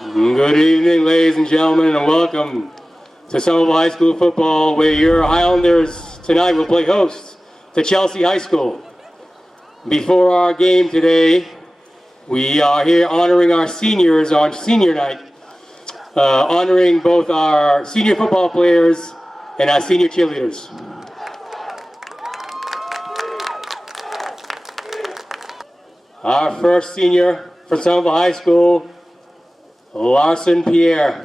Good evening, ladies and gentlemen, and welcome to Somerville High School football, where your Highlanders tonight will play host to Chelsea High School. Before our game today, we are here honoring our seniors on senior night, honoring both our senior football players and our senior cheerleaders. Our first senior for Somerville High School, Larson Pierre.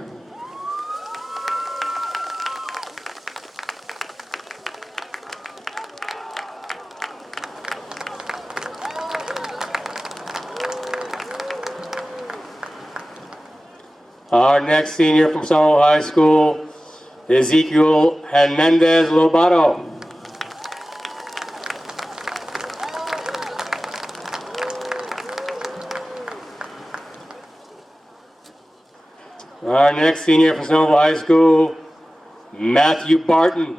Our next senior from Somerville High School, Ezekiel Hernandez Lobato. Our next senior from Somerville High School, Matthew Barton.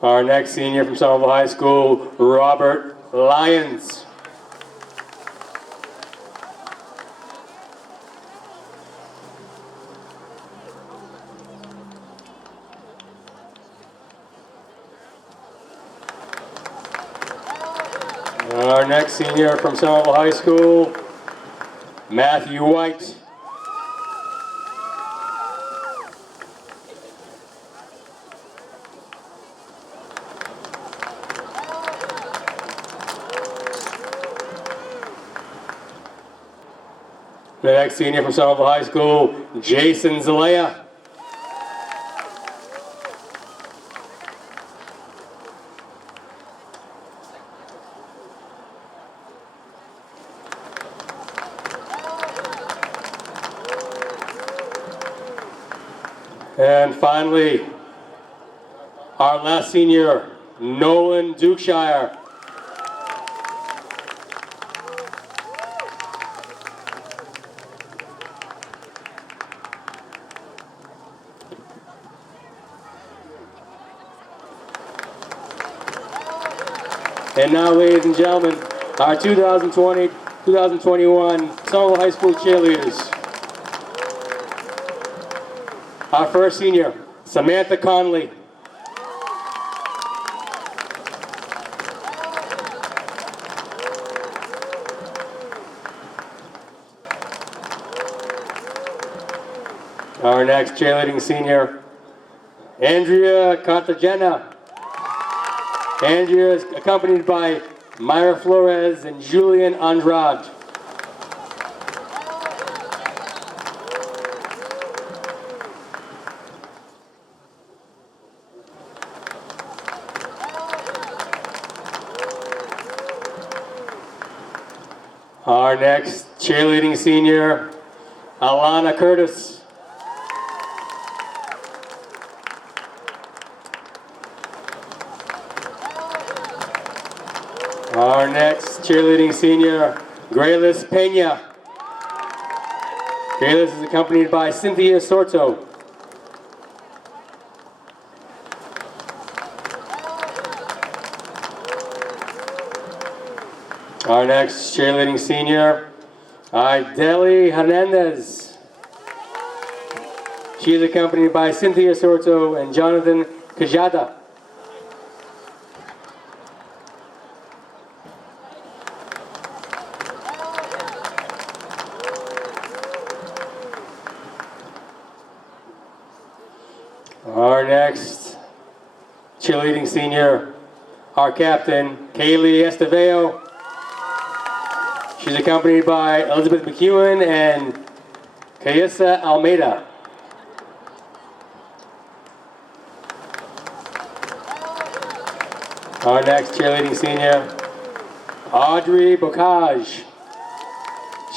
Our next senior from Somerville High School, Robert Lyons. Our next senior from Somerville High School, Matthew White. The next senior from Somerville High School, Jason Zelaya. And finally, our last senior, Nolan Dukeshire. And now, ladies and gentlemen, our 2020-2021 Somerville High School cheerleaders. Our first senior, Samantha Conley. Our next cheerleading senior, Andrea Cartagena. Andrea is accompanied by Myra Flores and Julian Andrade. Our next cheerleading senior, Alana Curtis. Our next cheerleading senior, Graylis Pena. Graylis is accompanied by Cynthia Sorto. Our next cheerleading senior, Ideli Hernandez. She is accompanied by Cynthia Sorto and Jonathan Kajada. Our next cheerleading senior, our captain, Kaylee Esteveo. She's accompanied by Elizabeth McEwen and Kayessa Almeida. Our next cheerleading senior, Audrey Bocage.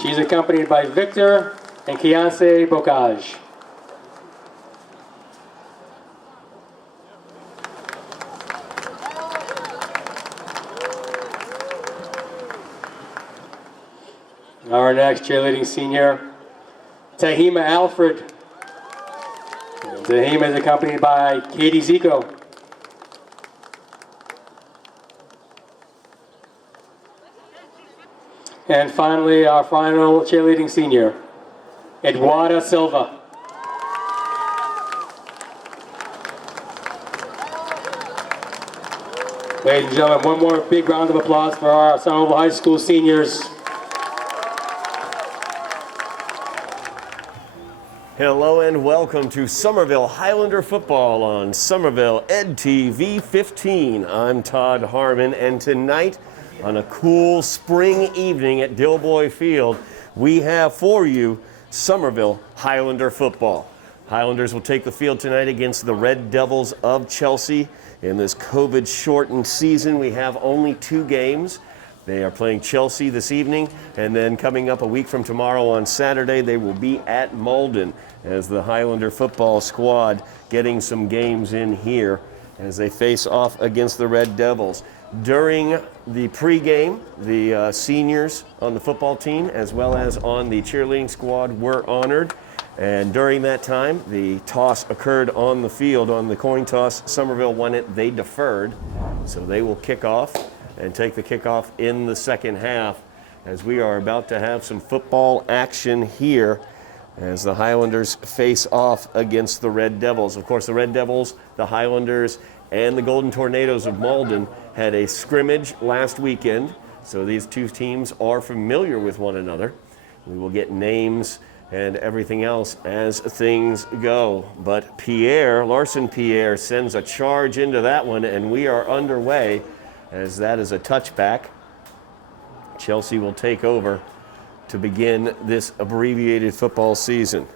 She's accompanied by Victor and Kiance Bocage. Our next cheerleading senior, Tahima Alfred. The team is accompanied by Katie Zico. And finally, our final cheerleading senior, Eduarda Silva. Ladies and gentlemen, one more big round of applause for our Somerville High School seniors. Hello and welcome to Somerville Highlander football on Somerville Ed TV 15. I'm Todd Harmon, and tonight on a cool spring evening at Dilboy Field, we have for you Somerville Highlander football. Highlanders will take the field tonight against the Red Devils of Chelsea. In this COVID-shortened season, we have only 2 games. They are playing Chelsea this evening, and then coming up a week from tomorrow on Saturday, they will be at Malden as the Highlander football squad getting some games in here as they face off against the Red Devils. During the pregame, the seniors on the football team as well as on the cheerleading squad were honored. And during that time, the toss occurred on the field. On the coin toss, Somerville won it. They deferred, so they will kick off and take the kickoff in the second half as we are about to have some football action here as the Highlanders face off against the Red Devils. Of course, the Red Devils, the Highlanders, and the Golden Tornadoes of Malden had a scrimmage last weekend, so these 2 teams are familiar with one another. We will get names and everything else as things go. But Larson Pierre sends a charge into that one, and we are underway as that is a touchback. Chelsea will take over to begin this abbreviated football season.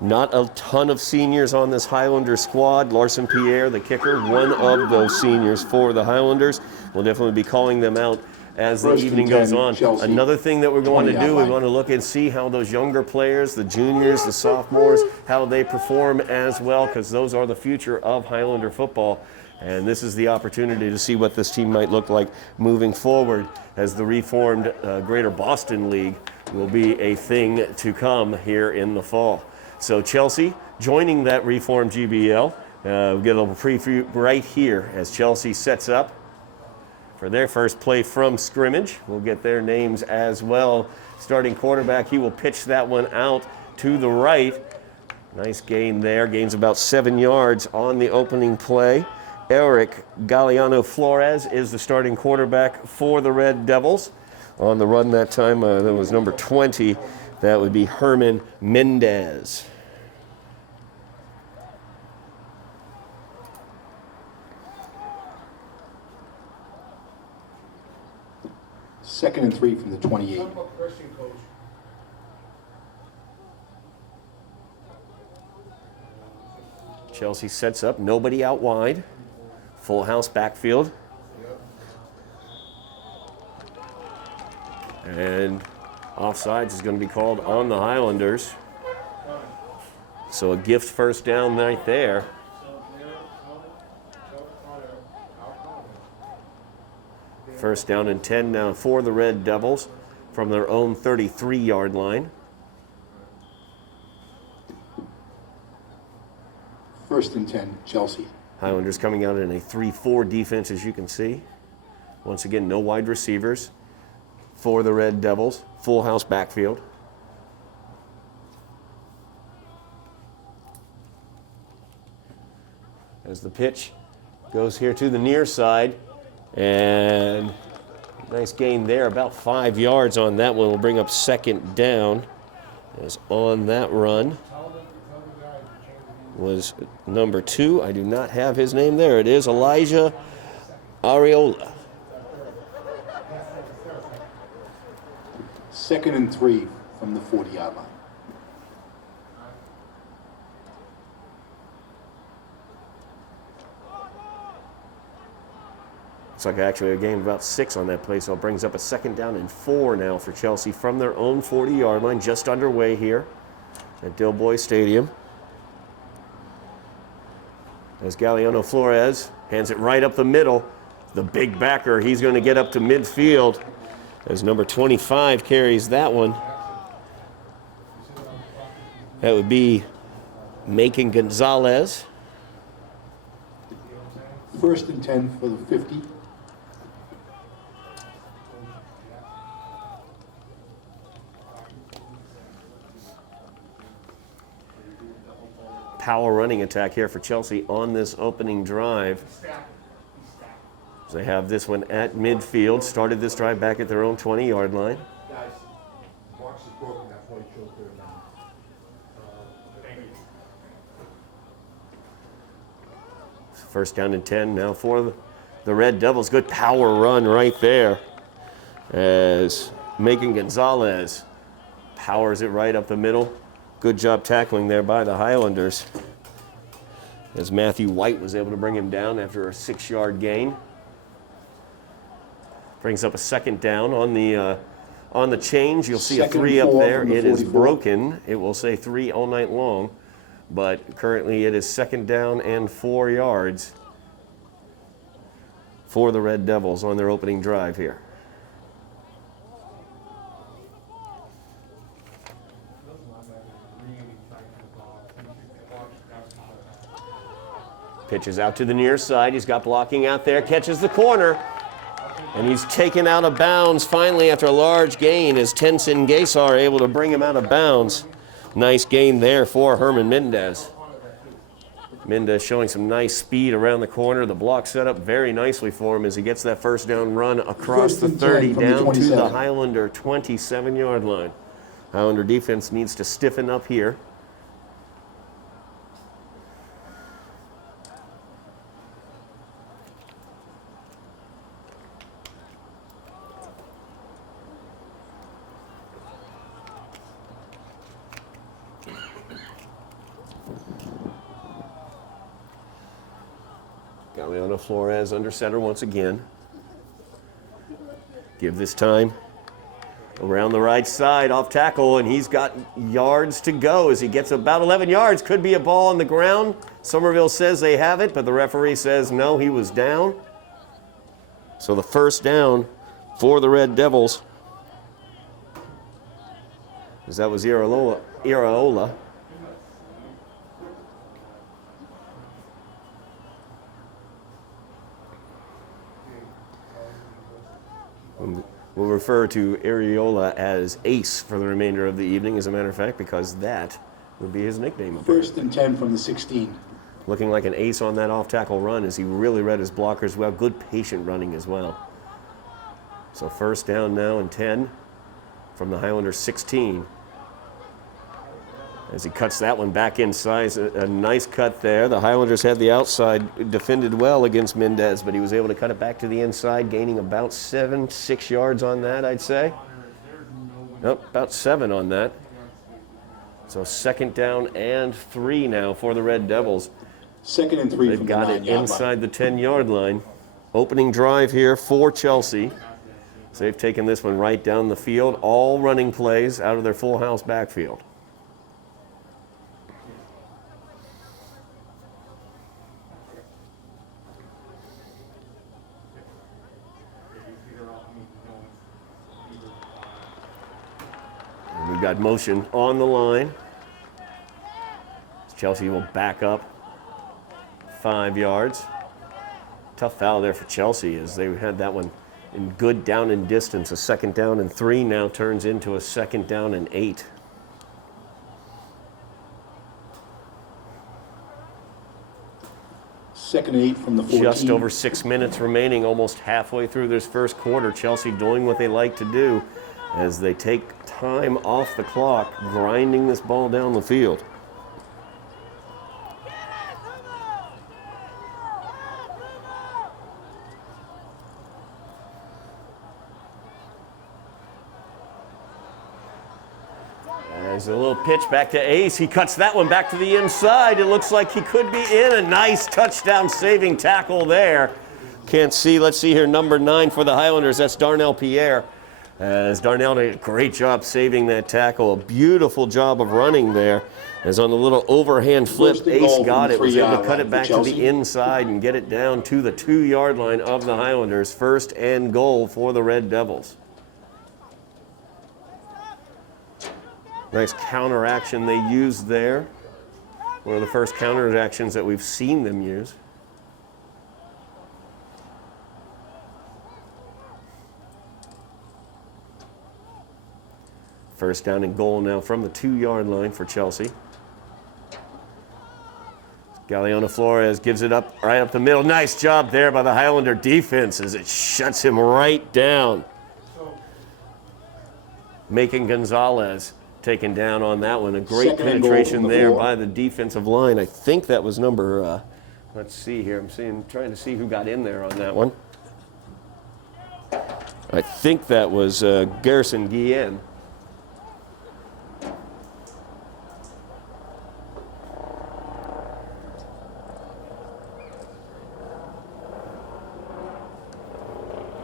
Not a ton of seniors on this Highlander squad. Larson Pierre, the kicker, one of those seniors for the Highlanders. We'll definitely be calling them out as the evening goes on. Chelsea. Another thing that we're going to do, we want to look and see how those younger players, the juniors, the sophomores, how they perform as well, because those are the future of Highlander football. And this is the opportunity to see what this team might look like moving forward as the reformed Greater Boston League will be a thing to come here in the fall. So Chelsea joining that reformed GBL. We'll get a little preview right here as Chelsea sets up for their first play from scrimmage. We'll get their names as well. Starting quarterback, he will pitch that one out to the right. Nice gain there. Gains about 7 yards on the opening play. Eric Galliano Flores is the starting quarterback for the Red Devils. On the run that time, that was number 20. That would be Herman Mendez. Second and 3 from the 28. Chelsea sets up, nobody out wide. Full house backfield. And offsides is going to be called on the Highlanders. So a gift first down right there. First down and 10 now for the Red Devils from their own 33-yard line. First and 10, Chelsea. Highlanders coming out in a 3-4 defense, as you can see. Once again, no wide receivers for the Red Devils. Full house backfield. As the pitch goes here to the near side. And nice gain there, about 5 yards on that one. Will bring up second down. As on that run was number 2. I do not have his name. There it is, Elijah Areola. Second and 3 from the 40-yard line. Looks like actually a gain of about 6 on that play, so it brings up a second down and 4 now for Chelsea from their own 40-yard line, just underway here at Dilboy Stadium. As Galliano Flores hands it right up the middle. The big backer, he's going to get up to midfield as number 25 carries that one. That would be Macon Gonzalez. 1st and 10 for the 50. Power running attack here for Chelsea on this opening drive. They have this one at midfield. Started this drive back at their own 20-yard line. First down and 10 now for the Red Devils. Good power run right there as Macon Gonzalez powers it right up the middle. Good job tackling there by the Highlanders as Matthew White was able to bring him down after a 6-yard gain. Brings up a second down on the change. You'll see a 3 up there. It is broken. It will say 3 all night long, but currently it is 2nd down and 4 yards for the Red Devils on their opening drive here. Pitches out to the near side. He's got blocking out there. Catches the corner. And he's taken out of bounds finally after a large gain as Tenson Gaysar able to bring him out of bounds. Nice gain there for Herman Mendez. Mendez showing some nice speed around the corner. The block set up very nicely for him as he gets that first down run across the 30 down to the Highlander 27-yard line. Highlander defense needs to stiffen up here. Galeano Flores under center once again. Give this time around the right side off tackle, and he's got yards to go as he gets about 11 yards. Could be a ball on the ground. Somerville says they have it, but the referee says no, he was down. So the first down for the Red Devils, as that was Iraola. We'll refer to Areola as Ace for the remainder of the evening, as a matter of fact, because that would be his nickname. 1st and 10 from the 16. Looking like an ace on that off-tackle run as he really read his blockers well. Good patient running as well. So first down now and 10 from the Highlanders 16. As he cuts that one back inside, a nice cut there. The Highlanders had the outside, defended well against Mendez, but he was able to cut it back to the inside, gaining about 6 yards on that, I'd say. Nope, about 7 on that. So 2nd down and 3 now for the Red Devils. 2nd and 3 They've from the got 9-yard it inside the 10-yard line. Opening drive here for Chelsea. So they've taken this one right down the field. All running plays out of their full house backfield. We've got motion on the line. Chelsea will back up 5 yards. Tough foul there for Chelsea as they had that one in good down and distance. A 2nd down and 3 now turns into a 2nd down and 8. Second and 8 from the 14. Just over 6 minutes remaining, almost halfway through this first quarter. Chelsea doing what they like to do as they take time off the clock, grinding this ball down the field. There's a little pitch back to Ace. He cuts that one back to the inside. It looks like he could be in. A nice touchdown saving tackle there. Can't see. Let's see here. Number 9 for the Highlanders. That's Darnell Pierre. As Darnell did a great job saving that tackle. A beautiful job of running there. As on the little overhand flip, Ace got it. Was able to cut it back to the inside and get it down to the 2-yard line of the Highlanders. 1st and goal for the Red Devils. Nice counter action they used there. One of the first counteractions that we've seen them use. First down and goal now from the 2-yard line for Chelsea. Galeano Flores gives it up right up the middle. Nice job there by the Highlander defense as it shuts him right down. Macon Gonzalez taken down on that one. A great Second and goal penetration from the there 4. by the defensive line. I think that was number, let's see here. Trying to see who got in there on that one. I think that was Garrison Guillen.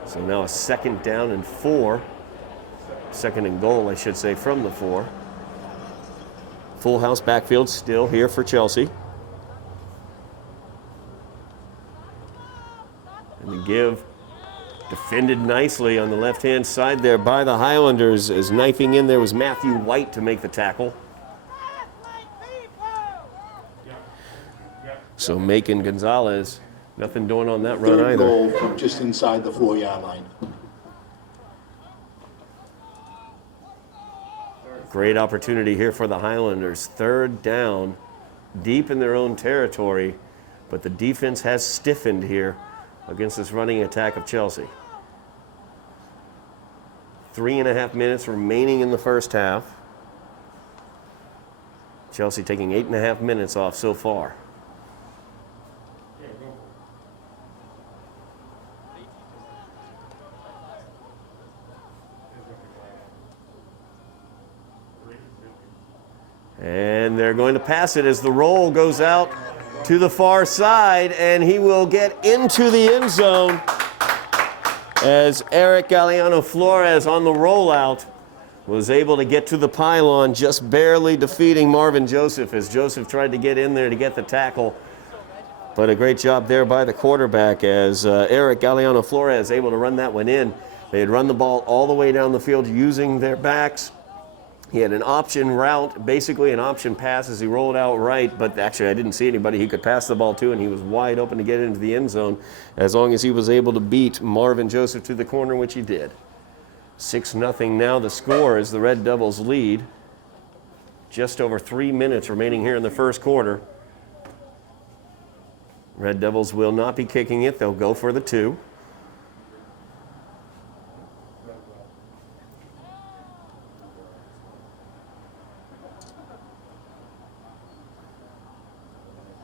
So now a 2nd down and 4. 2nd and goal, I should say, from the 4. Full house backfield still here for Chelsea. And the give defended nicely on the left-hand side there by the Highlanders, as knifing in there was Matthew White to make the tackle. So Macon Gonzalez, nothing doing on that run Third either. goal from just inside the 4-yard line. Great opportunity here for the Highlanders. 3rd down, deep in their own territory, but the defense has stiffened here against this running attack of Chelsea. 3.5 minutes remaining in the first half. Chelsea taking 8.5 minutes off so far. And they're going to pass it as the roll goes out to the far side, and he will get into the end zone as Eric Galeano Flores on the rollout was able to get to the pylon, just barely defeating Marvin Joseph as Joseph tried to get in there to get the tackle. But a great job there by the quarterback as Eric Galeano Flores able to run that one in. They had run the ball all the way down the field using their backs. He had an option route, basically an option pass as he rolled out right, but actually I didn't see anybody he could pass the ball to, and he was wide open to get into the end zone as long as he was able to beat Marvin Joseph to the corner, which he did. 6-0 now the score as the Red Devils lead. Just over 3 minutes remaining here in the first quarter. Red Devils will not be kicking it. They'll go for the 2.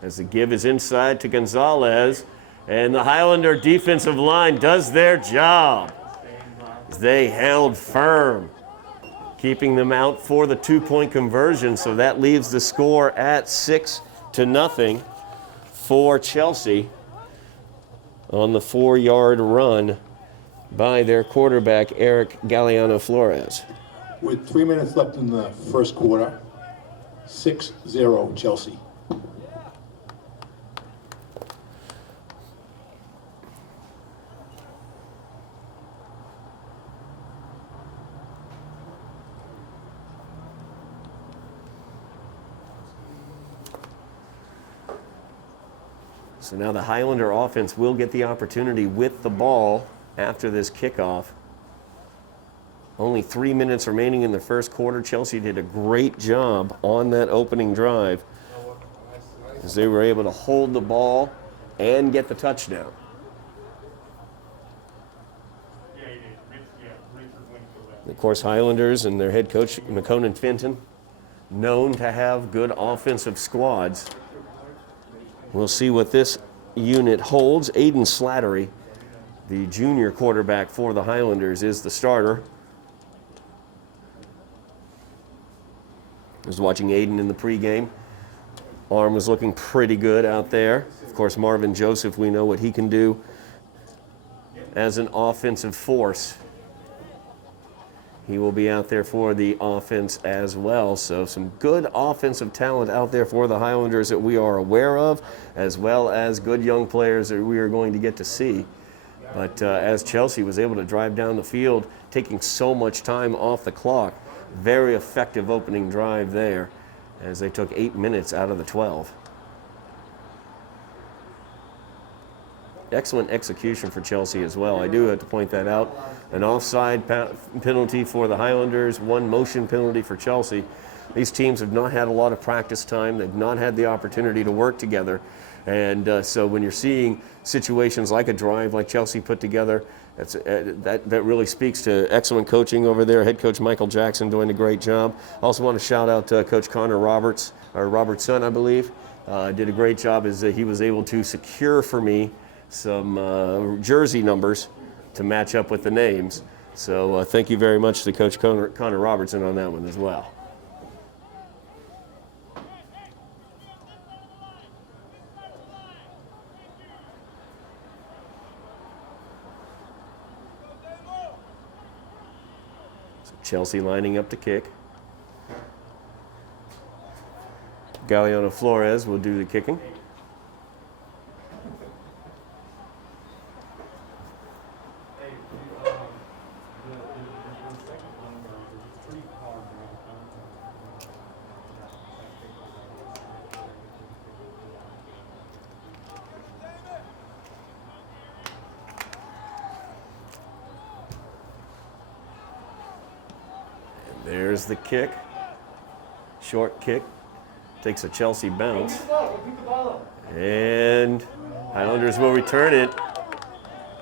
As the give is inside to Gonzalez, and the Highlander defensive line does their job. They held firm, keeping them out for the 2-point conversion, so that leaves the score at 6-0 for Chelsea on the 4-yard run by their quarterback, Eric Galeano Flores. With 3 minutes left in the first quarter, 6-0 Chelsea. So now the Highlander offense will get the opportunity with the ball after this kickoff. Only 3 minutes remaining in the first quarter. Chelsea did a great job on that opening drive as they were able to hold the ball and get the touchdown. Of course, Highlanders and their head coach, McConan Fenton, known to have good offensive squads. We'll see what this unit holds. Aiden Slattery, the junior quarterback for the Highlanders, is the starter. I was watching Aiden in the pregame. Arm was looking pretty good out there. Of course, Marvin Joseph, we know what he can do as an offensive force. He will be out there for the offense as well. So some good offensive talent out there for the Highlanders that we are aware of, as well as good young players that we are going to get to see. But as Chelsea was able to drive down the field, taking so much time off the clock, very effective opening drive there. as they took 8 minutes out of the 12. Excellent execution for Chelsea as well. I do have to point that out. An offside penalty for the Highlanders, one motion penalty for Chelsea. These teams have not had a lot of practice time. They've not had the opportunity to work together. And so when you're seeing situations like a drive like Chelsea put together, that really speaks to excellent coaching over there. Head coach Michael Jackson doing a great job. Also want to shout out Coach Connor Roberts, or Robertson, I believe. Did a great job as he was able to secure for me some jersey numbers to match up with the names. So thank you very much to Coach Connor Robertson on that one as well. So Chelsea lining up to kick. Galliano Flores will do the kicking. There's the kick. Short kick. Takes a Chelsea bounce. And Highlanders will return it.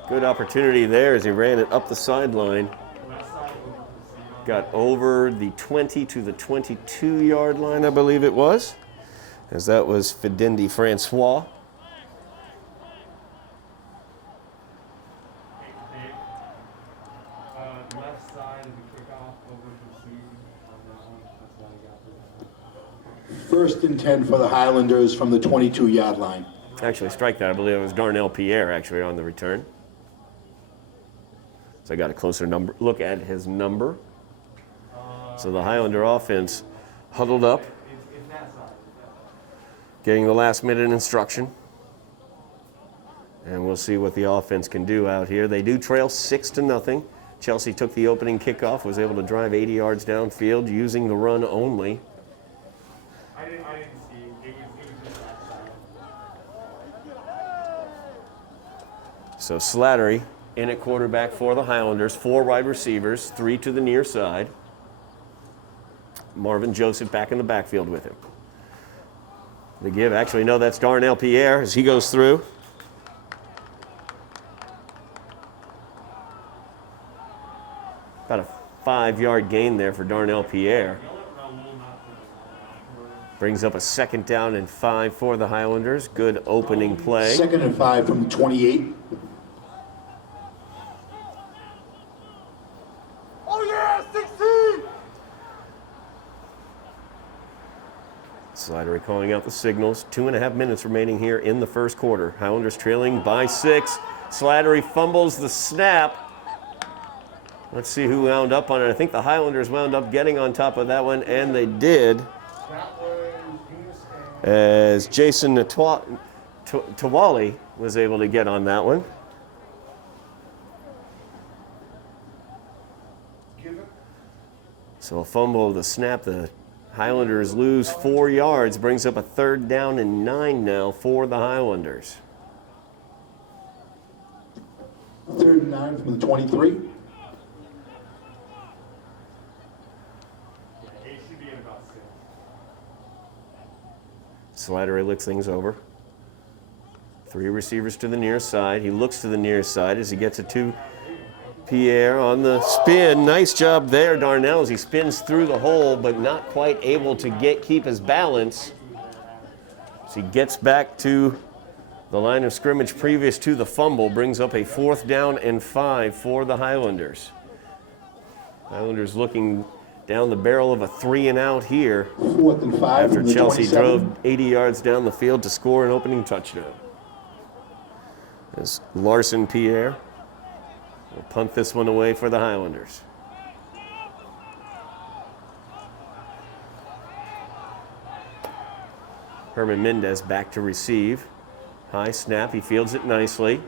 Good opportunity there as he ran it up the sideline. Got over the 20 to the 22-yard line, I believe it was, as that was Fidendi Francois. First and 10 for the Highlanders from the 22-yard line. Actually, strike that. I believe it was Darnell Pierre actually on the return. So I got a closer look at his number. So the Highlander offense huddled up, getting the last minute instruction. And we'll see what the offense can do out here. They do trail 6-0. Chelsea took the opening kickoff, was able to drive 80 yards downfield using the run only. So Slattery in at quarterback for the Highlanders. 4 wide receivers, 3 to the near side. Marvin Joseph back in the backfield with him. The give, actually, no, that's Darnell Pierre as he goes through. About a 5-yard gain there for Darnell Pierre. Brings up a 2nd down and 5 for the Highlanders. Good opening play. 2nd and 5 from the 28. Slattery calling out the signals. 2.5 minutes remaining here in the first quarter. Highlanders trailing by 6. Slattery fumbles the snap. Let's see who wound up on it. I think the Highlanders wound up getting on top of that one, and they did. As Jason Tawali was able to get on that one. So a fumble of the snap. The Highlanders lose 4 yards, brings up a 3rd down and 9 now for the Highlanders. 3rd and 9 from the 23. Slattery looks things over. 3 receivers to the near side. He looks to the near side as he gets it to Pierre on the spin. Nice job there, Darnell, as he spins through the hole, but not quite able to keep his balance. As he gets back to the line of scrimmage previous to the fumble, brings up a 4th down and 5 for the Highlanders. Highlanders looking down the barrel of a 3-and-out here. 4th and 5 after from the Chelsea 27. drove 80 yards down the field to score an opening touchdown. As Larson Pierre will punt this one away for the Highlanders. Herman Mendez back to receive. High snap, he fields it nicely.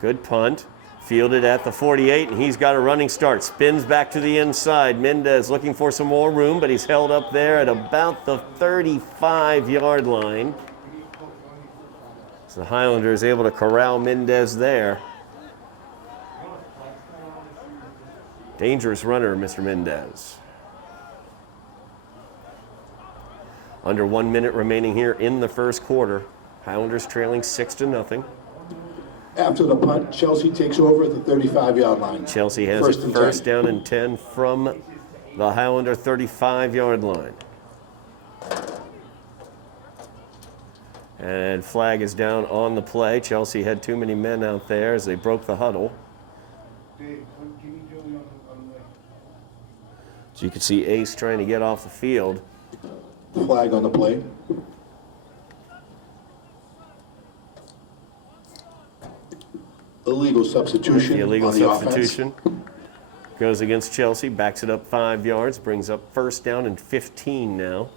Good punt. Fielded at the 48, and he's got a running start. Spins back to the inside. Mendez looking for some more room, but he's held up there at about the 35-yard line. So the Highlanders able to corral Mendez there. Dangerous runner, Mr. Mendez. Under 1 minute remaining here in the first quarter. Highlanders trailing 6-0. After the punt, Chelsea takes over at the 35-yard line. Chelsea has it first down and 10 from the Highlander 35-yard line. And flag is down on the play. Chelsea had too many men out there as they broke the huddle. So you can see Ace trying to get off the field. Flag on the play. Illegal substitution. The illegal on the substitution offense. goes against Chelsea, backs it up 5 yards, brings up first down and 15 now.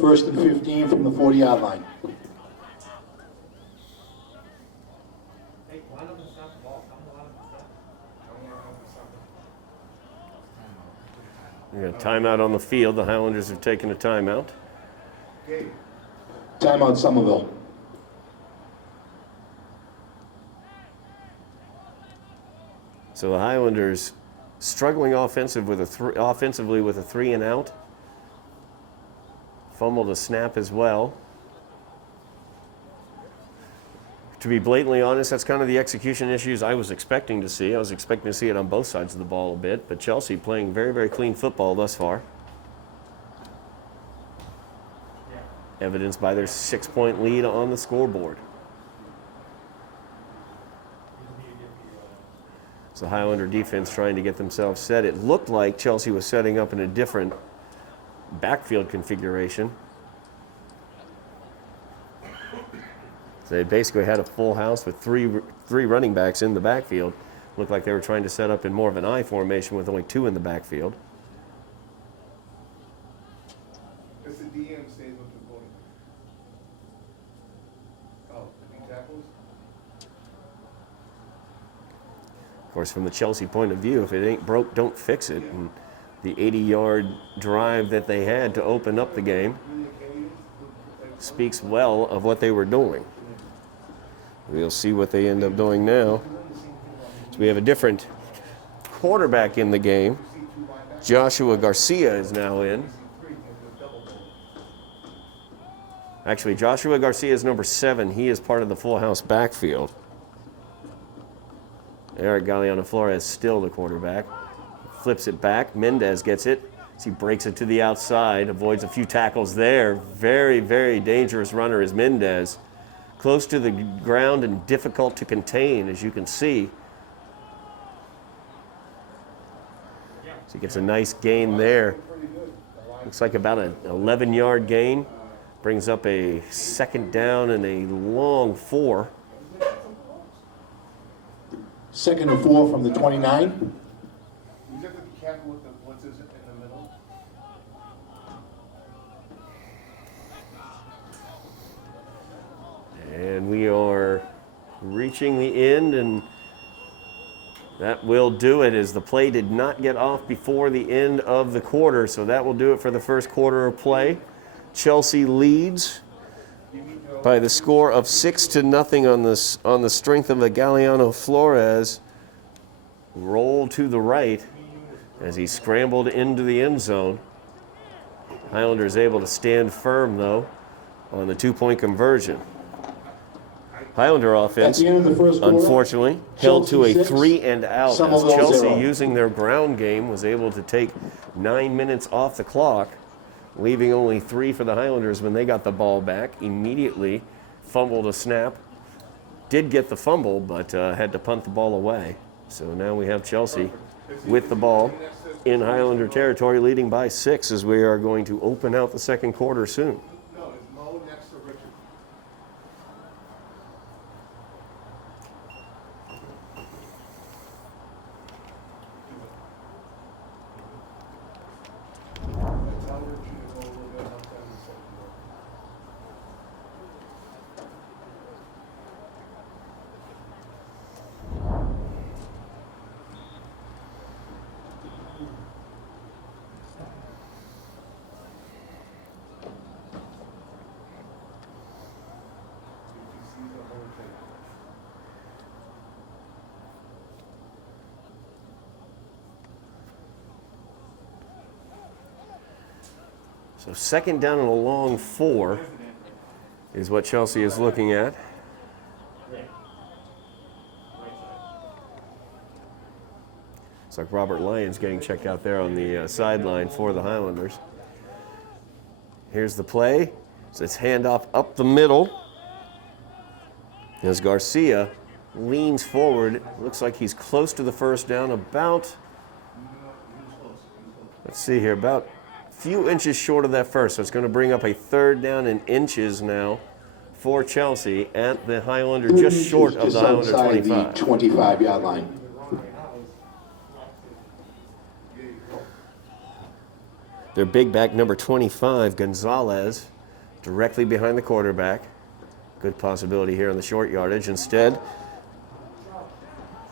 First and 15 from the 40-yard line. We got a timeout on the field. The Highlanders have taken a timeout. Timeout Somerville. So the Highlanders struggling offensively with a 3 and out. Fumbled a snap as well. To be blatantly honest, that's kind of the execution issues I was expecting to see. I was expecting to see it on both sides of the ball a bit, but Chelsea playing very, very clean football thus far. Evidenced by their 6-point lead on the scoreboard. So Highlander defense trying to get themselves set. It looked like Chelsea was setting up in a different backfield configuration. So they basically had a full house with three running backs in the backfield. Looked like they were trying to set up in more of an I formation with only 2 in the backfield. It's the DM stays with the ball. Oh, the tackles? Of course, from the Chelsea point of view, if it ain't broke, don't fix it. And the 80-yard drive that they had to open up the game speaks well of what they were doing. We'll see what they end up doing now. So we have a different quarterback in the game. Joshua Garcia is now in. Actually, Joshua Garcia is number 7. He is part of the full house backfield. Eric Galeano Flores still the quarterback. Flips it back. Mendez gets it. As he breaks it to the outside, avoids a few tackles there. Very, very dangerous runner is Mendez. Close to the ground and difficult to contain, as you can see. So he gets a nice gain there. Looks like about an 11-yard gain. Brings up a 2nd down and a long 4. 2nd and 4 from the 29. You have to be careful with the blitzes in the middle. And we are reaching the end, and that will do it, as the play did not get off before the end of the quarter. So that will do it for the first quarter of play. Chelsea leads by the score of 6-0 on the strength of a Galeano Flores roll to the right as he scrambled into the end zone. Highlanders able to stand firm, though, on the 2-point conversion. Highlander offense, At the end of the first quarter, unfortunately, held to a 6, 3 and out, as Somerville Chelsea, 0. using their ground game, was able to take 9 minutes off the clock, leaving only 3 for the Highlanders when they got the ball back. Immediately fumbled a snap. Did get the fumble, but had to punt the ball away. So now we have Chelsea with the ball in Highlander territory, leading by 6, as we are going to open out the second quarter soon. No, it's Mo next to Richard. Tell Richard to go a little bit outside the second. So second down and a long 4 is what Chelsea is looking at. Looks like Robert Lyons getting checked out there on the sideline for the Highlanders. Here's the play. So it's handoff up the middle. As Garcia leans forward, looks like he's close to the first down, about, let's see here, about a few inches short of that first. So it's going to bring up a third down in inches now for Chelsea at the Highlander, just short of the Highlander 25. The 25-yard line. Their big back, number 25, Gonzalez, directly behind the quarterback. Good possibility here on the short yardage. Instead,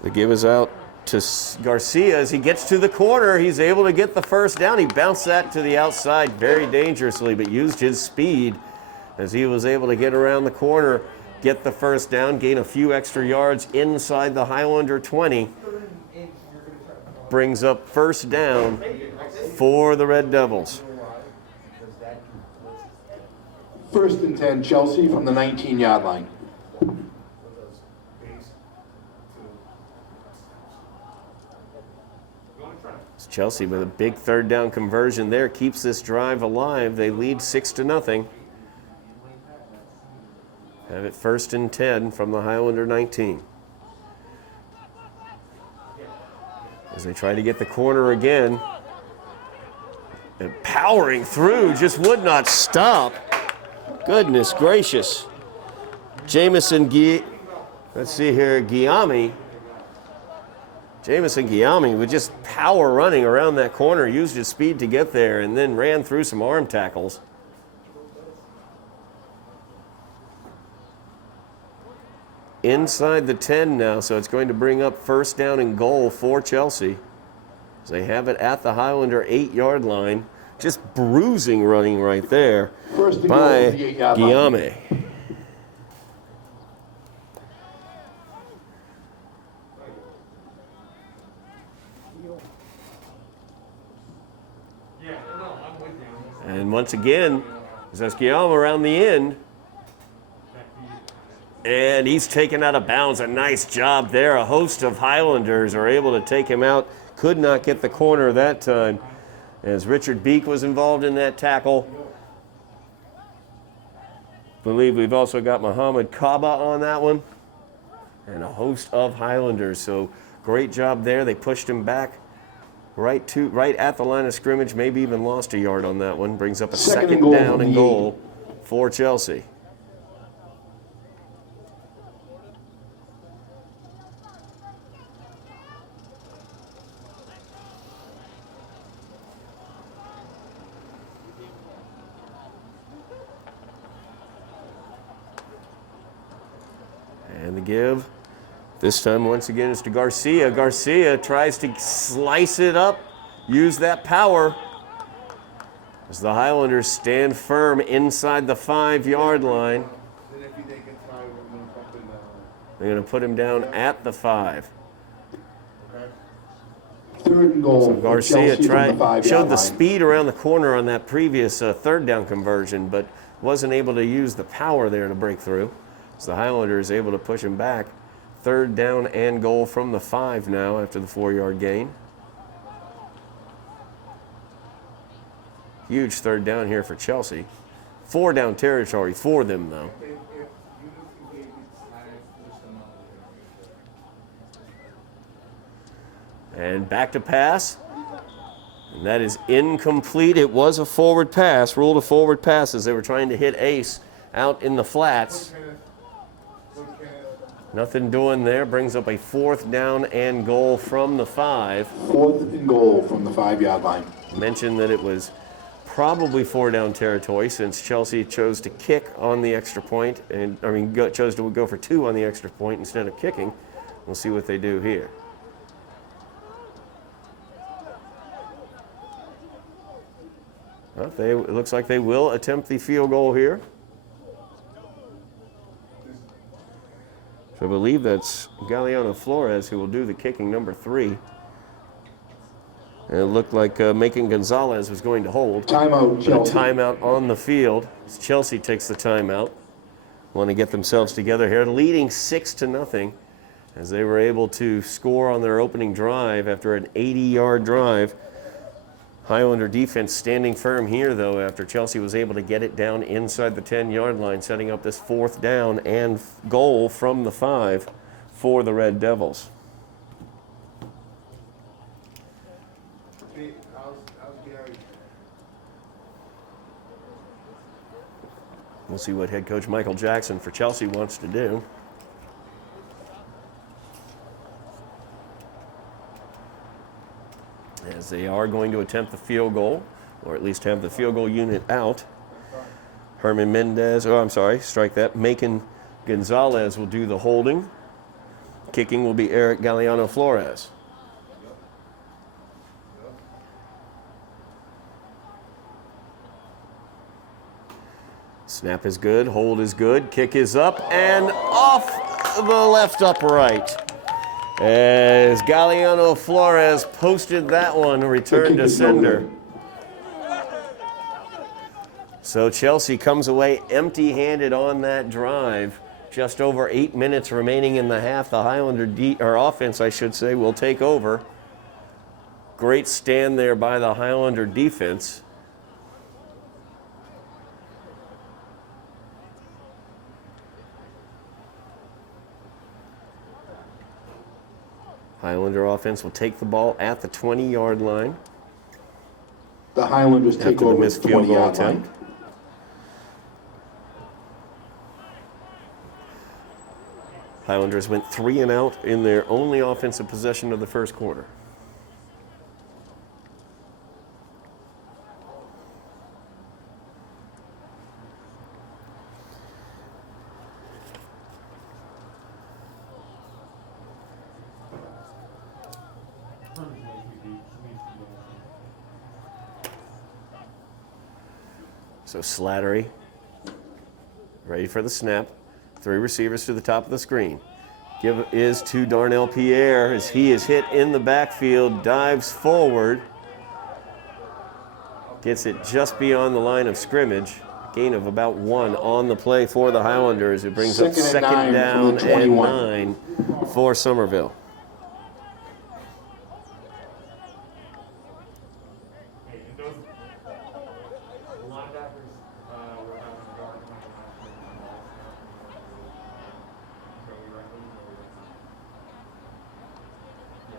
the give is out to Garcia as he gets to the corner. He's able to get the first down. He bounced that to the outside very dangerously, but used his speed as he was able to get around the corner, get the first down, gain a few extra yards inside the Highlander 20. Brings up first down for the Red Devils. First and 10, Chelsea from the 19-yard line. Chelsea with a big third down conversion there keeps this drive alive. They lead 6-0. Have it first and 10 from the Highlander 19. As they try to get the corner again. And powering through, just would not stop. Goodness gracious. Jamison let's see here, Guillaume. Jamison Guillaume with just power running around that corner, used his speed to get there, and then ran through some arm tackles. Inside the 10 now, so it's going to bring up first down and goal for Chelsea. As they have it at the Highlander 8-yard line. Just bruising running right there by Guillaume. And once again, that's Guillaume around the end. And he's taken out of bounds. A nice job there. A host of Highlanders are able to take him out. Could not get the corner that time, as Richard Beek was involved in that tackle. Believe we've also got Muhammad Kaba on that one. And a host of Highlanders. So great job there. They pushed him back right at the line of scrimmage, maybe even lost a yard on that one. Brings up a second down and goal for Chelsea. And the give, this time once again, is to Garcia. Garcia tries to slice it up, use that power, as the Highlanders stand firm inside the 5-yard line. They're going to put him down at the 5. Third and goal. So Garcia showed the line. speed around the corner on that previous third down conversion, but wasn't able to use the power there to break through. So the Highlanders able to push him back. Third down and goal from the 5 now after the 4-yard gain. Huge third down here for Chelsea. 4 down territory for them, though. And back to pass. And that is incomplete. It was a forward pass, ruled a forward pass as they were trying to hit Ace out in the flats. Nothing doing there. Brings up a 4th down and goal from the 5. 4th and goal from the 5-yard line. Mentioned that it was probably 4 down territory since Chelsea chose to kick on the extra point, and chose to go for 2 on the extra point instead of kicking. We'll see what they do here. Well, it looks like they will attempt the field goal here. So I believe that's Galeano Flores who will do the kicking, number 3. And it looked like Macon Gonzalez was going to hold. Timeout, But a Chelsea. timeout on the field. Chelsea takes the timeout. Want to get themselves together here, leading 6-0 as they were able to score on their opening drive after an 80-yard drive. Highlander defense standing firm here, though, after Chelsea was able to get it down inside the 10-yard line, setting up this 4th down and goal from the 5 for the Red Devils. Hey, how's Gary? We'll see what head coach Michael Jackson for Chelsea wants to do. As they are going to attempt the field goal, or at least have the field goal unit out. Herman Mendez, strike that. Macon Gonzalez will do the holding. Kicking will be Eric Galliano Flores. Snap is good, hold is good, kick is up and off the left upright. As Galliano Flores posted that one, return to sender. So Chelsea comes away empty-handed on that drive. Just over 8 minutes remaining in the half. The Highlander offense, I should say, will take over. Great stand there by the Highlander defense. Highlander offense will take the ball at the 20-yard line. The Highlanders take after the over missed the field goal 20-yard line. attempt. Highlanders went 3 and out in their only offensive possession of the first quarter. So Slattery, ready for the snap. 3 receivers to the top of the screen. Give is to Darnell Pierre as he is hit in the backfield, dives forward. Gets it just beyond the line of scrimmage. Gain of about 1 on the play for the Highlanders. It brings up second down and 9 for Somerville.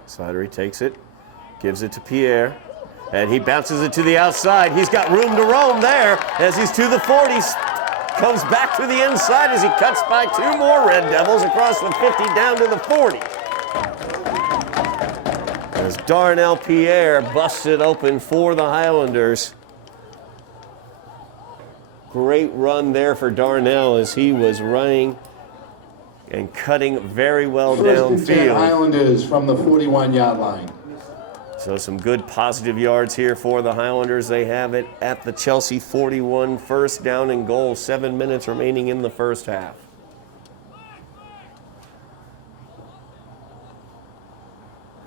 Slattery takes it, gives it to Pierre, and he bounces it to the outside. He's got room to roam there as he's to the 40s. Comes back to the inside as he cuts by 2 more Red Devils across the 50 down to the 40. As Darnell Pierre busts it open for the Highlanders. Great run there for Darnell as he was running and cutting very well downfield. Highlanders from the 41-yard line. So some good positive yards here for the Highlanders. They have it at the Chelsea 41, first down and goal. 7 minutes remaining in the first half.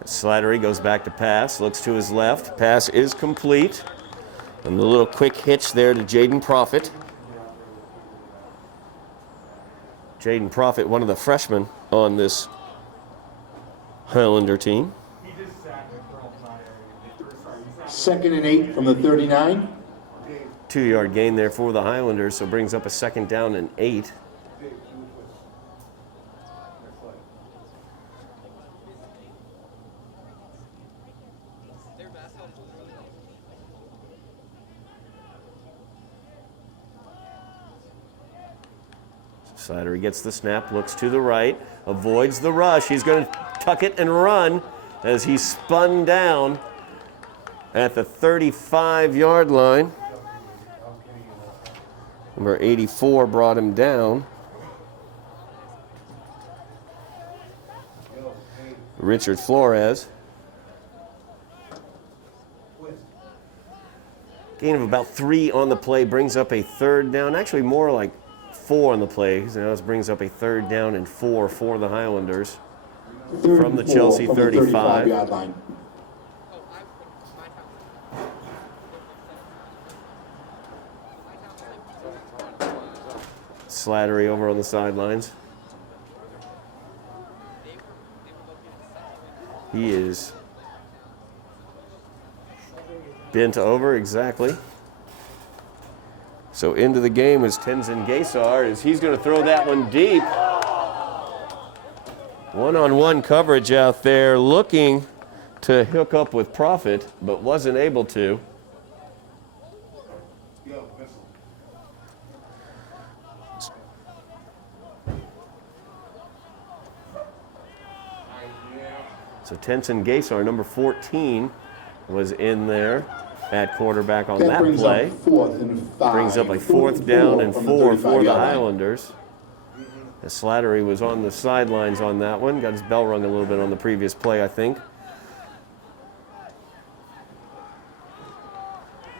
Slattery goes back to pass, looks to his left. Pass is complete. And the little quick hitch there to Jaden Profit. Jaden Profit, one of the freshmen on this Highlander team. 2nd and 8 from the 39. 2-yard gain there for the Highlanders, so brings up a second down and 8. Slattery gets the snap, looks to the right, avoids the rush. He's going to tuck it and run as he spun down at the 35-yard line. Number 84 brought him down. Richard Flores. Gain of about 3 on the play, brings up a 3rd down, actually more like 4 on the play. Now this brings up a 3rd down and 4 for the Highlanders from the Chelsea 35. Slattery over on the sidelines. He is bent over, exactly. So into the game is Tenzin Gaysar, as he's going to throw that one deep. One-on-one coverage out there, looking to hook up with Profit, but wasn't able to. So Tenzin Gaysar, number 14, was in there at quarterback on that play. Brings up a 4th down and 4 for the Highlanders. As Slattery was on the sidelines on that one. Got his bell rung a little bit on the previous play, I think.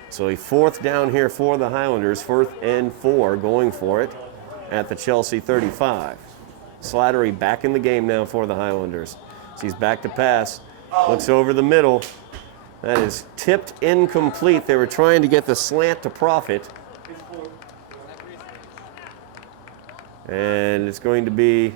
So a 4th down here for the Highlanders. 4th and 4 going for it at the Chelsea 35. Slattery back in the game now for the Highlanders. So he's back to pass. Looks over the middle. That is tipped incomplete. They were trying to get the slant to Profit. And it's going to be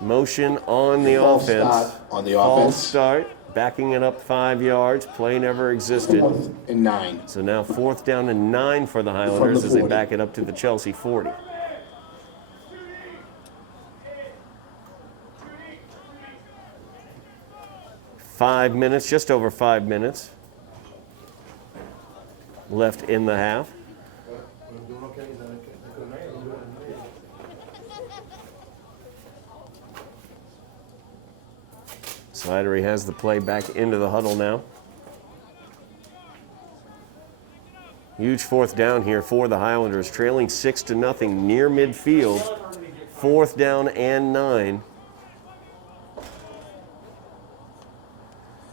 motion on the offense. False start, backing it up 5 yards. Play never existed. 4th and 9. So now 4th down and 9 for the Highlanders as they back it up to the Chelsea 40. Just over 5 minutes left in the half. Slattery has the play back into the huddle now. Huge 4th down here for the Highlanders, trailing 6-0 near midfield. 4th down and 9.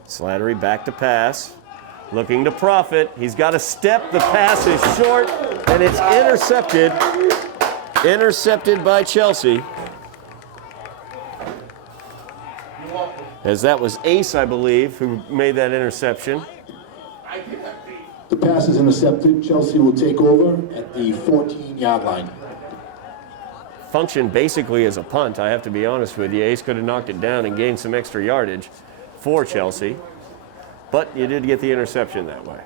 Slattery back to pass, looking to Profit. He's got a step. The pass is short, and it's intercepted. Intercepted by Chelsea. As that was Ace, I believe, who made that interception. The pass is intercepted. Chelsea will take over at the 14-yard line. Functioned basically as a punt, I have to be honest with you. Ace could have knocked it down and gained some extra yardage for Chelsea, but you did get the interception that way.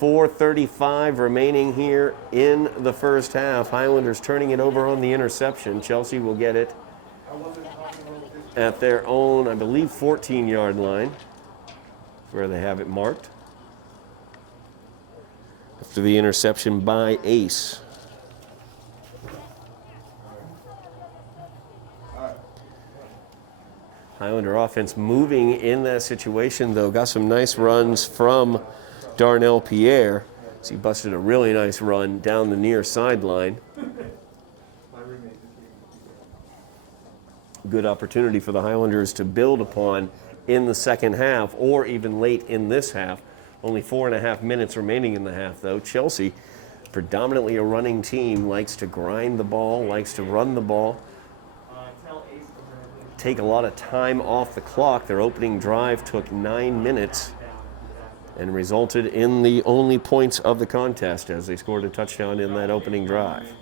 4:35 remaining here in the first half. Highlanders turning it over on the interception. Chelsea will get it at their own, I believe, 14-yard line, where they have it marked. After the interception by Ace. Highlander offense moving in that situation, though. Got some nice runs from Darnell Pierre. So he busted a really nice run down the near sideline. Good opportunity for the Highlanders to build upon in the second half, or even late in this half. Only 4.5 minutes remaining in the half, though. Chelsea, predominantly a running team, likes to grind the ball, likes to run the ball. Take a lot of time off the clock. Their opening drive took 9 minutes and resulted in the only points of the contest as they scored a touchdown in that opening drive.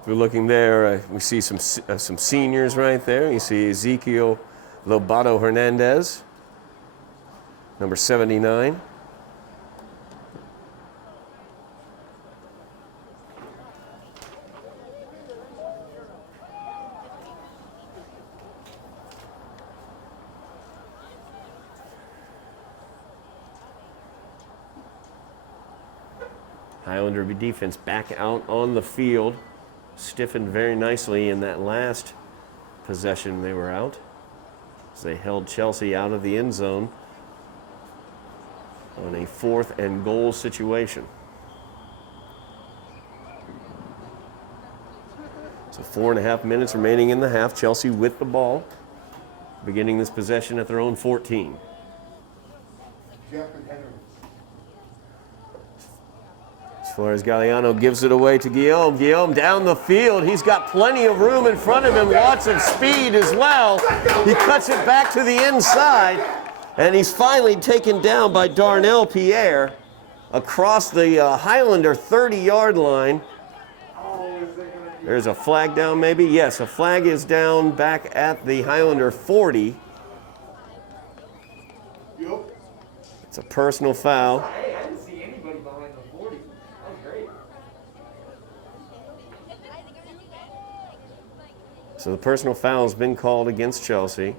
If we're looking there, we see some seniors right there. You see Ezekiel Lobato Hernandez, number 79. Highlander defense back out on the field. Stiffened very nicely in that last possession they were out, as they held Chelsea out of the end zone on a 4th and goal situation. So 4.5 minutes remaining in the half. Chelsea with the ball, beginning this possession at their own 14. Jeff and Henry. As far as Galliano gives it away to Guillaume. Guillaume down the field. He's got plenty of room in front of him. Lots of speed as well. He cuts it back to the inside. And he's finally taken down by Darnell Pierre across the Highlander 30-yard line. There's a flag down maybe. Yes, a flag is down back at the Highlander 40. It's a personal foul. Hey, I didn't see anybody behind the 40. That was great. So the personal foul has been called against Chelsea.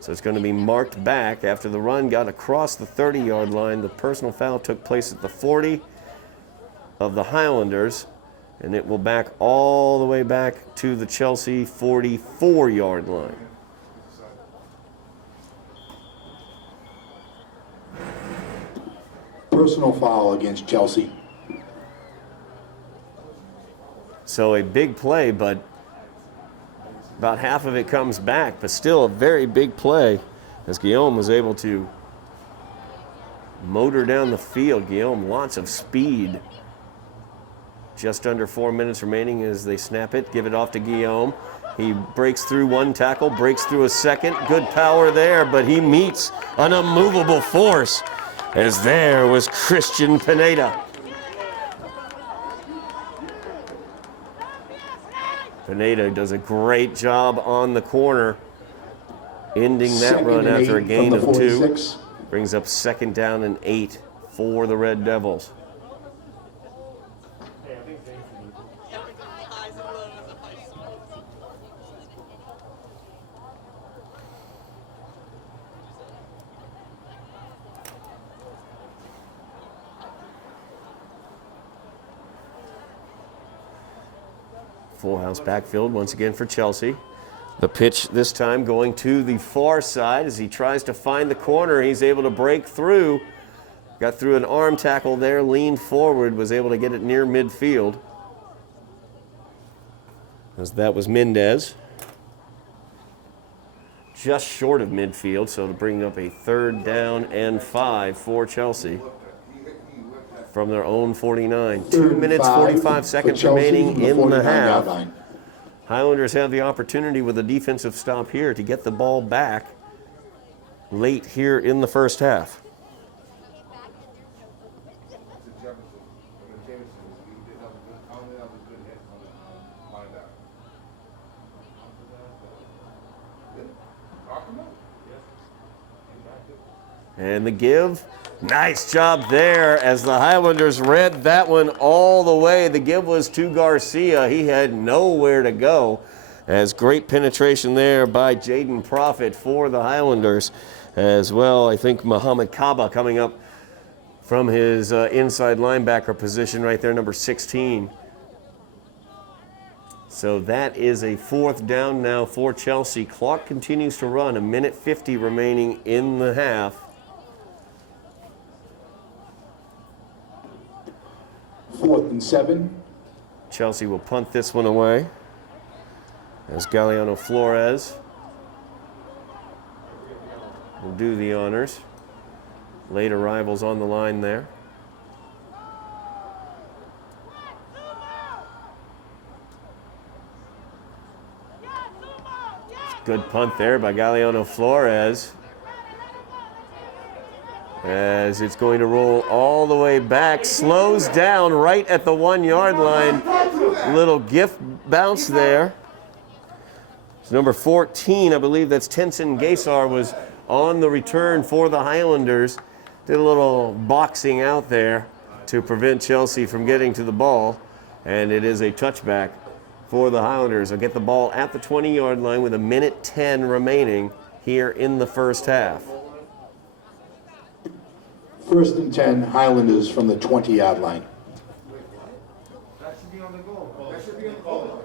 So it's going to be marked back after the run got across the 30-yard line. The personal foul took place at the 40 of the Highlanders, and it will back all the way back to the Chelsea 44-yard line. Personal foul against Chelsea. So a big play, but about half of it comes back, but still a very big play as Guillaume was able to motor down the field. Guillaume, lots of speed. Just under 4 minutes remaining as they snap it, give it off to Guillaume. He breaks through one tackle, breaks through a second. Good power there, but he meets an immovable force as there was Christian Pineda. Pineda does a great job on the corner, ending that Second run and after a 8 gain from the of 2. 46. Brings up 2nd down and 8 for the Red Devils. Full house backfield once again for Chelsea. The pitch this time going to the far side as he tries to find the corner. He's able to break through. Got through an arm tackle there, leaned forward, was able to get it near midfield. As that was Mendez. Just short of midfield, so to bring up a 3rd down and 5 for Chelsea from their own 49. 2 minutes, 45 seconds remaining in the half. Highlanders have the opportunity with a defensive stop here to get the ball back late here in the first half. And the give. Nice job there as the Highlanders read that one all the way. The give was to Garcia. He had nowhere to go. As great penetration there by Jaden Profit for the Highlanders as well. I think Muhammad Kaba coming up from his inside linebacker position right there, number 16. So that is a 4th down now for Chelsea. Clock continues to run. 1:50 remaining in the half. 4th and 7. Chelsea will punt this one away as Galliano Flores will do the honors. Late arrivals on the line there. Good punt there by Galliano Flores. As it's going to roll all the way back, slows down right at the 1-yard line. Little gift bounce there. It's number 14, I believe that's Tenson Gaysar, was on the return for the Highlanders. Did a little boxing out there to prevent Chelsea from getting to the ball. And it is a touchback for the Highlanders. They'll get the ball at the 20-yard line with 1:10 remaining here in the first half. 1st and 10, Highlanders from the 20-yard line. That should be on the goal. That should be on the goal.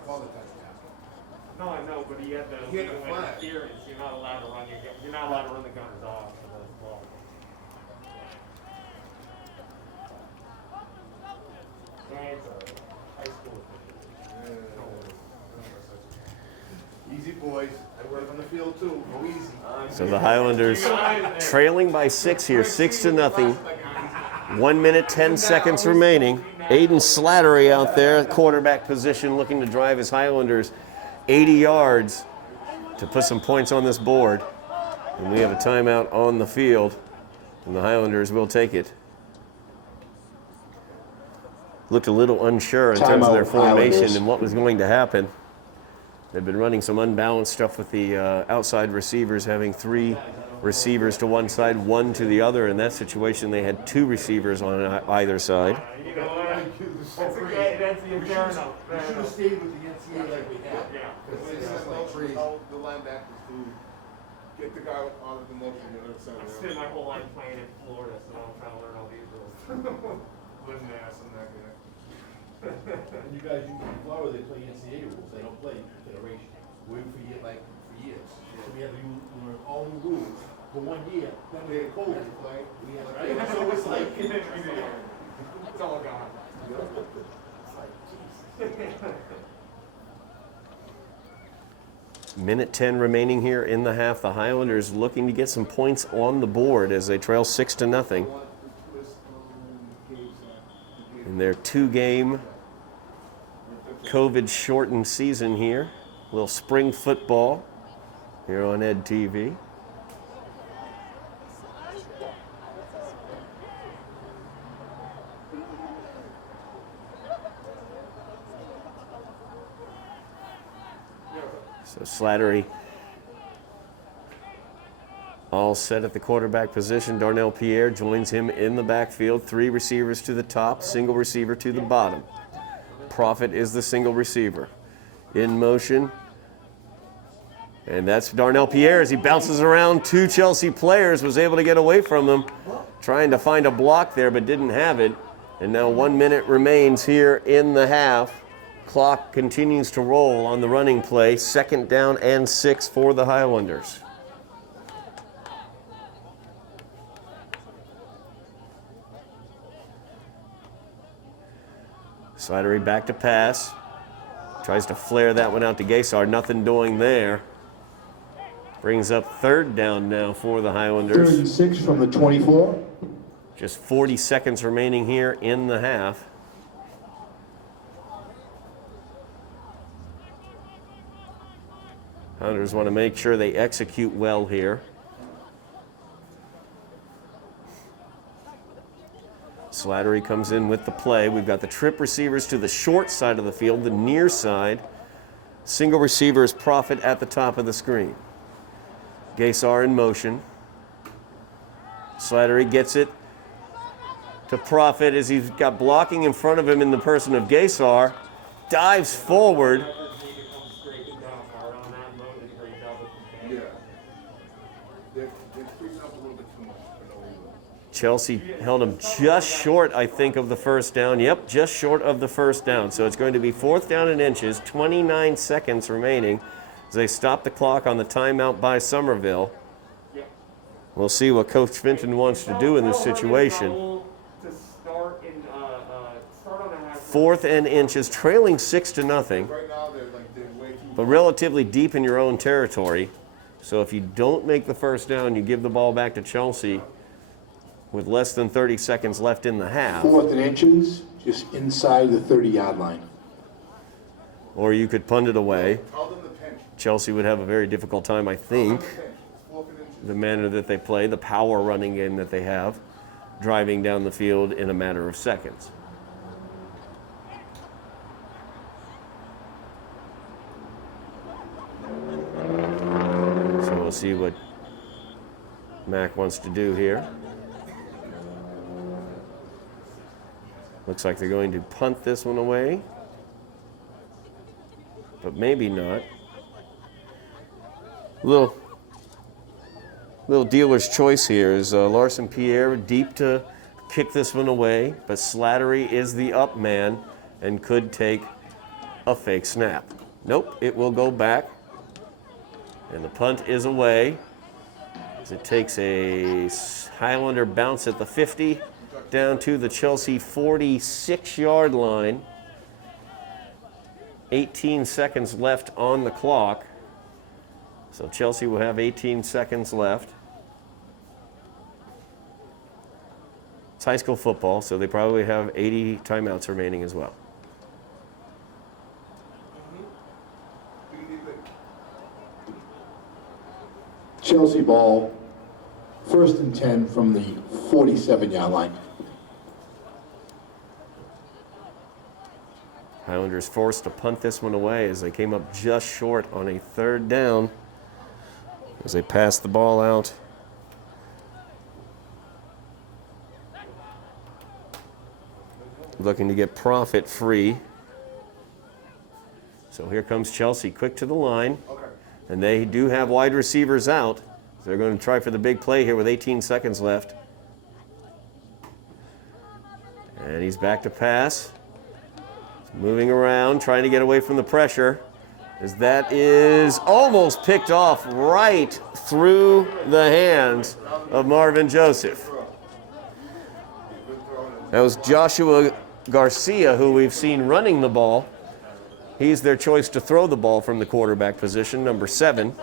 No, I know, but he had the flag. interference. You're not allowed to run you're not allowed to run the guns off for the ball. That's a high school thing. Easy, boys. I work on the field too. Go easy. So the Highlanders trailing by 6 here, 6-0. 1 minute, 10 seconds remaining. Aiden Slattery out there, quarterback position, looking to drive his Highlanders 80 yards to put some points on this board. And we have a timeout on the field, and the Highlanders will take it. Looked a little unsure in terms of their formation and what was going to happen. They've been running some unbalanced stuff with the outside receivers, having 3 receivers to one side, 1 to the other. In that situation, they had 2 receivers on either side. You know what? That's the internal. We should have stayed with the NCAA like we had. Yeah. The linebackers to get the guy out of the motion. I spent my whole life playing in Florida, so I'm trying to learn all these rules. Wouldn't ask him that guy. And you guys, in Florida, they play NCAA rules. They don't play federation. We for years. So we had to learn all the rules for 1 year. Then we had COVID. We had right? So it's like It's all gone. Minute 10 remaining here in the half. The Highlanders looking to get some points on the board as they trail 6-0 in their 2-game COVID-shortened season here. A little spring football here on Ed TV. So Slattery all set at the quarterback position. Darnell Pierre joins him in the backfield. 3 receivers to the top, single receiver to the bottom. Prophet is the single receiver. In motion. And that's Darnell Pierre as he bounces around 2 Chelsea players, was able to get away from them, trying to find a block there but didn't have it. And now 1 minute remains here in the half. Clock continues to roll on the running play. 2nd down and 6 for the Highlanders. Slattery back to pass. Tries to flare that one out to Gaysar. Nothing doing there. Brings up 3rd down now for the Highlanders. 3rd and 6 from the 24. Just 40 seconds remaining here in the half. Highlanders want to make sure they execute well here. Slattery comes in with the play. We've got the trip receivers to the short side of the field, the near side. Single receiver is Prophet at the top of the screen. Gaysar in motion. Slattery gets it to Prophet as he's got blocking in front of him in the person of Gaysar. Dives forward. Yeah. They're creeping up a little bit too much for no reason. Chelsea held him just short, I think, of the 1st down. Yep, just short of the 1st down. So it's going to be 4th down and inches, 29 seconds remaining as they stop the clock on the timeout by Somerville. We'll see what Coach Fenton wants to do in this situation. 4th and inches, trailing 6-0, Right now, they're way too but relatively deep in your own territory. So if you don't make the 1st down, you give the ball back to Chelsea with less than 30 seconds left in the half. 4th and inches, just inside the 30-yard line. Or you could punt it away. Tell them to pinch. Chelsea would have a very difficult time, I think, the manner that they play, the power running game that they have, driving down the field in a matter of seconds. So we'll see what Mac wants to do here. Looks like they're going to punt this one away, but maybe not. Little dealer's choice here is Larson Pierre deep to kick this one away, but Slattery is the up man and could take a fake snap. Nope, it will go back, and the punt is away as it takes a Highlander bounce at the 50 down to the Chelsea 46-yard line. 18 seconds left on the clock. So Chelsea will have 18 seconds left. It's high school football, so they probably have 80 timeouts remaining as well. Chelsea ball, 1st and 10 from the 47-yard line. Highlanders forced to punt this one away as they came up just short on a 3rd down as they passed the ball out. Looking to get profit free. So here comes Chelsea, quick to the line. And they do have wide receivers out. They're going to try for the big play here with 18 seconds left. And he's back to pass. He's moving around, trying to get away from the pressure. As that is almost picked off right through the hands of Marvin Joseph. That was Joshua Garcia, who we've seen running the ball. He's their choice to throw the ball from the quarterback position, number 7,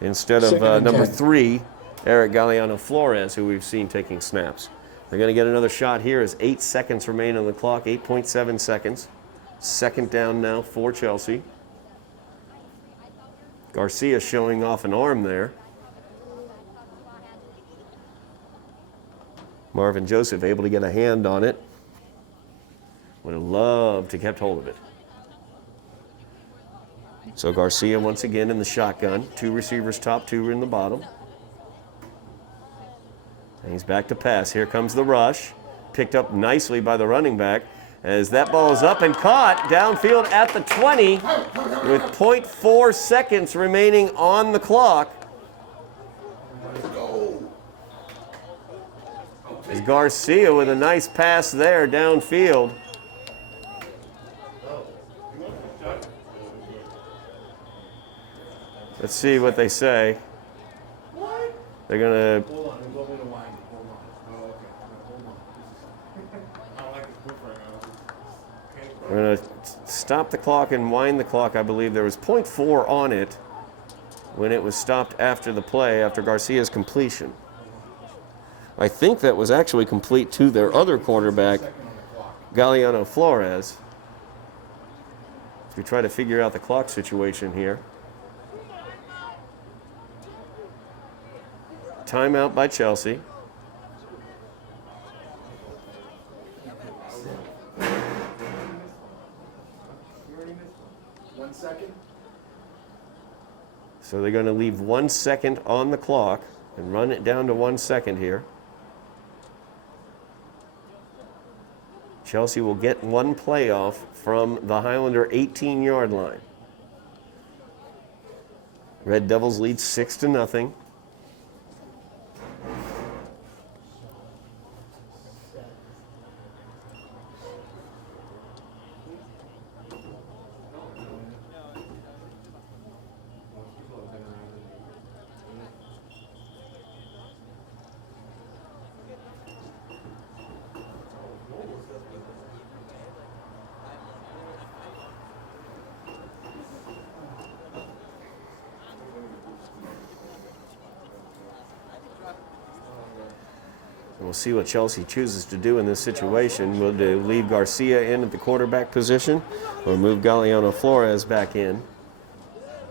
instead of number 3, Eric Galeano Flores, who we've seen taking snaps. They're going to get another shot here as 8 seconds remain on the clock, 8.7 seconds. 2nd down now for Chelsea. Garcia showing off an arm there. Marvin Joseph able to get a hand on it. Would have loved to have kept hold of it. So Garcia once again in the shotgun. 2 receivers top, 2 in the bottom. And he's back to pass. Here comes the rush. Picked up nicely by the running back as that ball is up and caught downfield at the 20 with 0.4 seconds remaining on the clock. As Garcia with a nice pass there downfield. Let's see what they say. They're going to... Hold on, we want me to wind it. Hold on. Oh, okay. Hold on. I don't like this proof right now. We're going to stop the clock and wind the clock. I believe there was 0.4 on it when it was stopped after the play, after Garcia's completion. I think that was actually complete to their other quarterback, Galeano Flores. As we try to figure out the clock situation here. Timeout by Chelsea. One second. So they're going to leave 1 second on the clock and run it down to 1 second here. Chelsea will get 1 playoff from the Highlander 18-yard line. Red Devils lead 6-0. We'll see what Chelsea chooses to do in this situation. Will they leave Garcia in at the quarterback position or move Galeano Flores back in?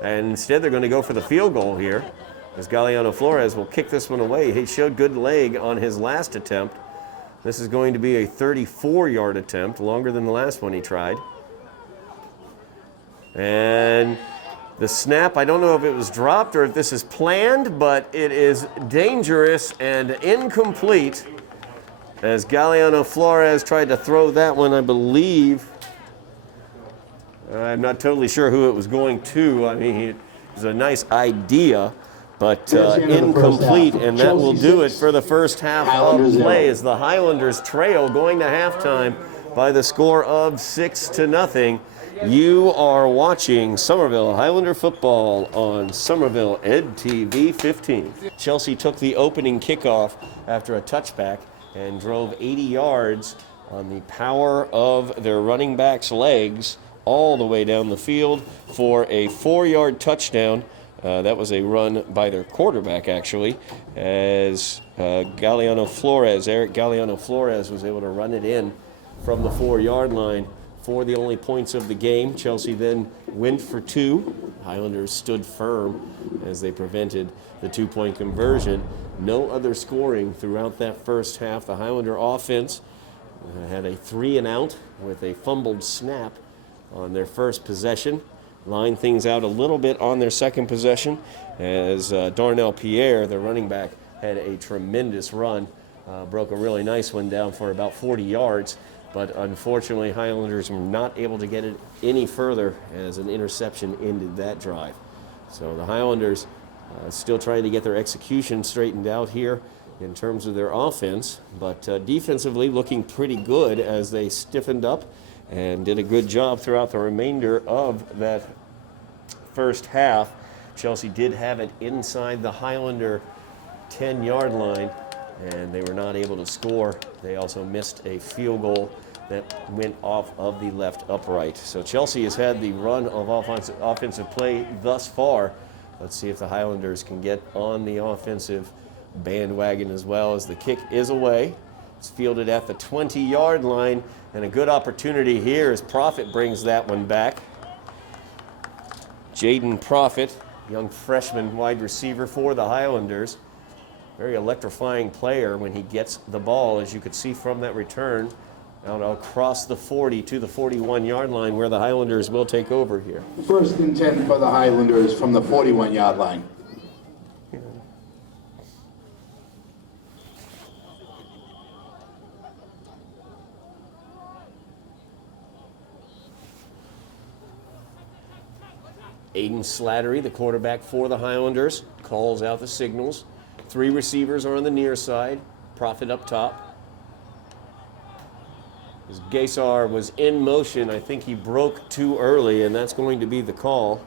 And instead they're going to go for the field goal here, as Galeano Flores will kick this one away. He showed good leg on his last attempt. This is going to be a 34-yard attempt, longer than the last one he tried. And the snap, I don't know if it was dropped or if this is planned, but it is dangerous and incomplete as Galeano Flores tried to throw that one, I believe. I'm not totally sure who it was going to. I mean, it was a nice idea, but incomplete, and that will do it for the first half of play as the Highlanders trail going to halftime by the score of 6-0. You are watching Somerville Highlander football on Somerville Ed TV 15. Chelsea took the opening kickoff after a touchback and drove 80 yards on the power of their running back's legs all the way down the field for a 4-yard touchdown That was a run by their quarterback, actually, as Eric Galliano Flores was able to run it in from the 4-yard line for the only points of the game. Chelsea then went for 2. Highlanders stood firm as they prevented the 2-point conversion. No other scoring throughout that first half. The Highlander offense had a 3-and-out with a fumbled snap on their first possession. Lined things out a little bit on their second possession as Darnell Pierre, the running back, had a tremendous run. Broke a really nice one down for about 40 yards. But unfortunately, Highlanders were not able to get it any further as an interception ended that drive. So the Highlanders still trying to get their execution straightened out here in terms of their offense, but defensively looking pretty good as they stiffened up and did a good job throughout the remainder of that first half. Chelsea did have it inside the Highlander 10-yard line, and they were not able to score. They also missed a field goal that went off of the left upright. So Chelsea has had the run of offensive play thus far. Let's see if the Highlanders can get on the offensive bandwagon as well, as the kick is away. It's fielded at the 20-yard line, and a good opportunity here as Profit brings that one back. Jaden Profit, young freshman wide receiver for the Highlanders. Very electrifying player when he gets the ball, as you could see from that return, out across the 40 to the 41-yard line, where the Highlanders will take over here. 1st and 10 for the Highlanders from the 41-yard line. Aiden Slattery, the quarterback for the Highlanders, calls out the signals. 3 receivers are on the near side. Profit up top. As Gaysar was in motion, I think he broke too early, and that's going to be the call.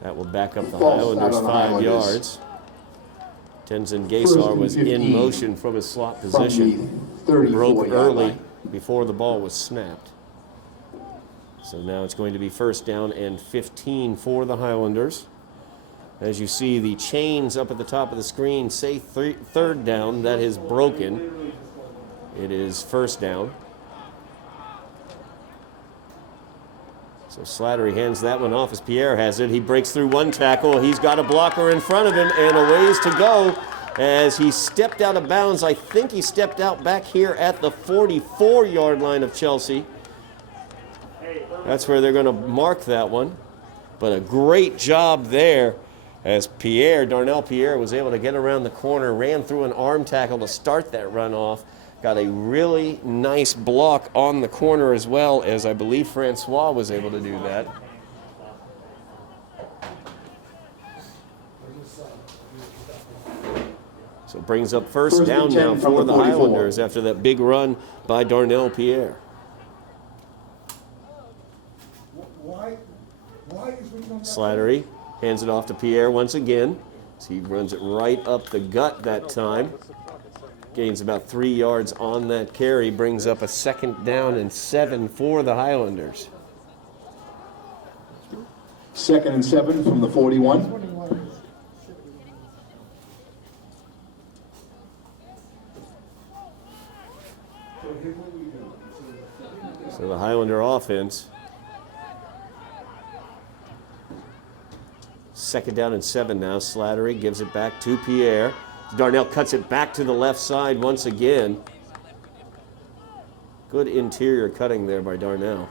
That will back up the Highlanders 5 yards. Tenzin Gaysar was in motion from his slot position. Broke early before the ball was snapped. So now it's going to be 1st down and 15 for the Highlanders. As you see, the chains up at the top of the screen say 3rd down. That is broken. It is 1st down. So Slattery hands that one off as Pierre has it. He breaks through one tackle. He's got a blocker in front of him and a ways to go as he stepped out of bounds. I think he stepped out back here at the 44-yard line of Chelsea. That's where they're going to mark that one. But a great job there as Darnell Pierre was able to get around the corner, ran through an arm tackle to start that run off. Got a really nice block on the corner as well, as I believe Francois was able to do that. So it brings up 1st down now for the Highlanders after that big run by Darnell Pierre. Slattery hands it off to Pierre once again. So he runs it right up the gut that time. Gains about 3 yards on that carry. Brings up a 2nd down and 7 for the Highlanders. 2nd and 7 from the 41. So the Highlander offense, 2nd down and 7 now. Slattery gives it back to Pierre. Darnell cuts it back to the left side once again. Good interior cutting there by Darnell.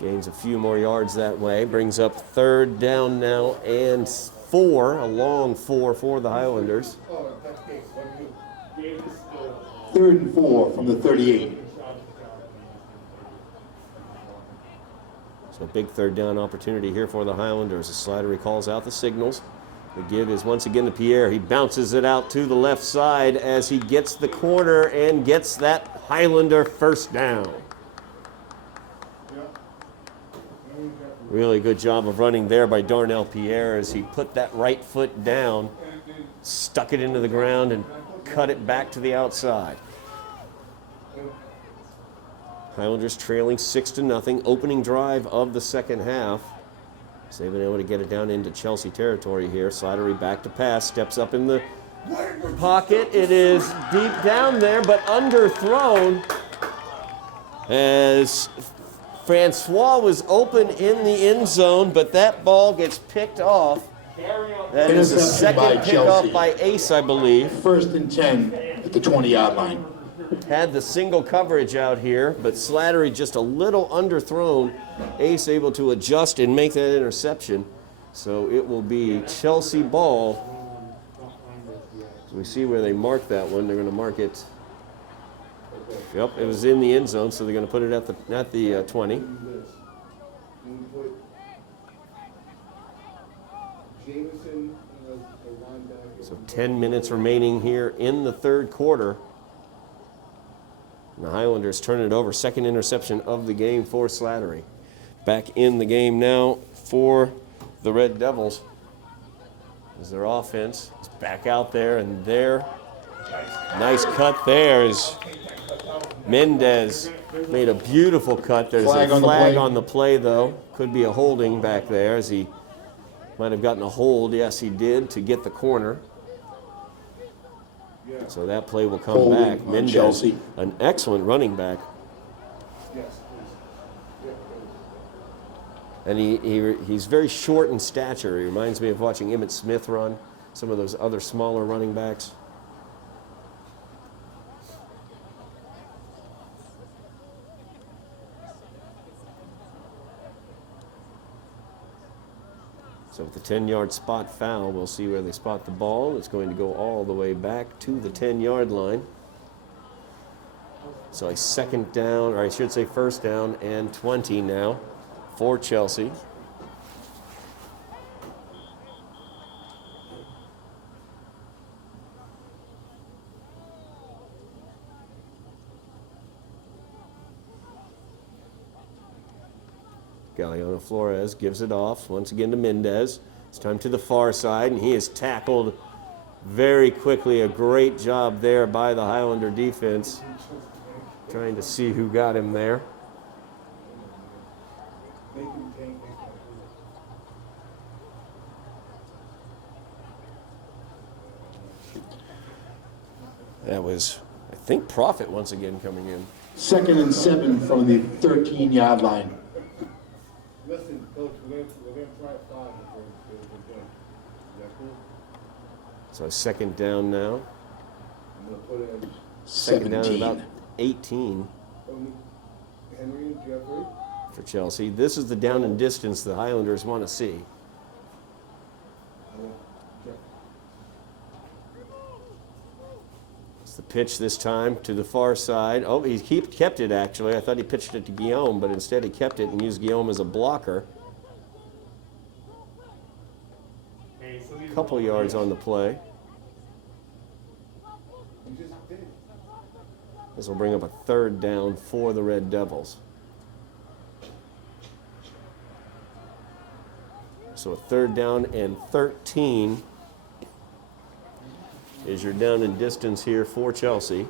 Gains a few more yards that way. Brings up 3rd down now and 4, a long 4 for the Highlanders. 3rd and 4 from the 38. So a big 3rd down opportunity here for the Highlanders as Slattery calls out the signals. The give is once again to Pierre. He bounces it out to the left side as he gets the corner and gets that Highlander 1st down. Really good job of running there by Darnell Pierre as he put that right foot down, stuck it into the ground, and cut it back to the outside. Highlanders trailing 6-0, opening drive of the second half. So they've been able to get it down into Chelsea territory here. Slattery back to pass, steps up in the pocket. It is deep down there, but underthrown as Francois was open in the end zone, but that ball gets picked off. That is a second pickoff by Ace, I believe. 1st and 10 at the 20-yard line. Had the single coverage out here, but Slattery just a little underthrown. Ace able to adjust and make that interception. So it will be Chelsea ball. So we see where they marked that one. They're going to mark it. Yep, it was in the end zone, so they're going to put it at the 20. So 10 minutes remaining here in the third quarter. And the Highlanders turn it over. Second interception of the game for Slattery. Back in the game now for the Red Devils. As their offense is back out there, and there, nice cut there as Mendez made a beautiful cut. There's a flag on the play, though. Could be a holding back there, as he might have gotten a hold. Yes, he did, to get the corner. So that play will come back. Mendez, an excellent running back. And he's very short in stature. He reminds me of watching Emmitt Smith run, some of those other smaller running backs. So with the 10-yard spot foul, we'll see where they spot the ball. It's going to go all the way back to the 10-yard line. So a second down, or I should say first down and 20 now for Chelsea. Galliano Flores gives it off once again to Mendez. It's time to the far side, and he is tackled very quickly. A great job there by the Highlander defense, trying to see who got him there. That was, I think, Profit once again coming in. 2nd and 7 from the 13-yard line. Listen, Coach, we're gonna try 5 if we're done. Is that cool? So second down now. I'm gonna put it in Second down at about 18 Henry and Jeffrey. for Chelsea. This is the down and distance the Highlanders want to see. It's the pitch this time to the far side. Oh, he kept it actually. I thought he pitched it to Guillaume, but instead he kept it and used Guillaume as a blocker. A couple yards on the play. This will bring up a third down for the Red Devils. So a third down and 13 is your down and distance here for Chelsea.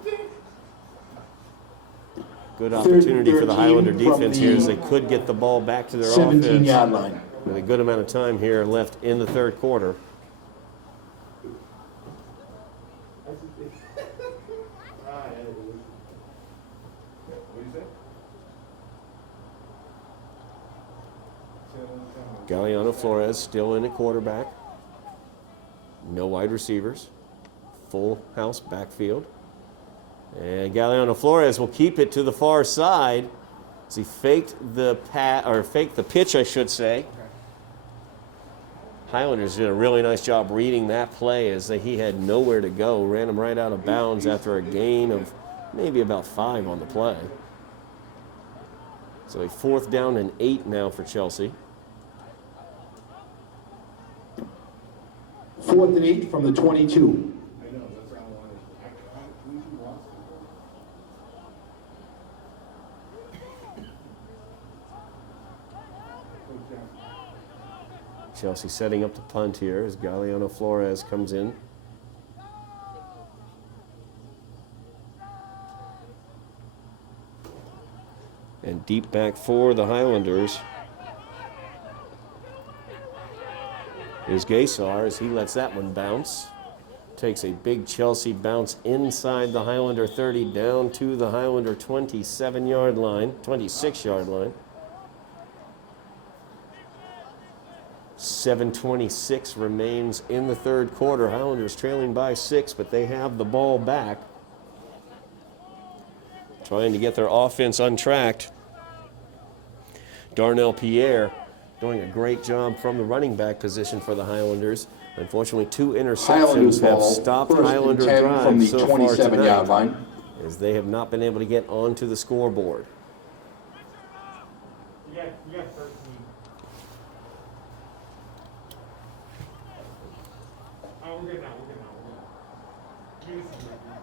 Good opportunity for the Highlander defense here, as they could get the ball back to their offense. 17-yard line. With a good amount of time here left in the third quarter. Galliano Flores still in at quarterback. No wide receivers. Full house backfield. And Galliano Flores will keep it to the far side as he faked the pitch, I should say. Highlanders did a really nice job reading that play, as he had nowhere to go. Ran him right out of bounds after a gain of maybe about 5 on the play. So a 4th down and 8 now for Chelsea. 4th and 8 from the 22. Chelsea setting up the punt here as Galliano Flores comes in. Deep back for the Highlanders is Gaysar as he lets that one bounce. Takes a big Chelsea bounce inside the Highlander 30 down to the Highlander 26-yard line. 7:26 remains in the third quarter. Highlanders trailing by 6, but they have the ball back. Trying to get their offense untracked. Darnell Pierre doing a great job from the running back position for the Highlanders. Unfortunately, 2 interceptions have stopped Highlander drives from the so far 27-yard tonight, line. as they have not been able to get onto the scoreboard. You got 13. Oh, we're good now. Give me some right now.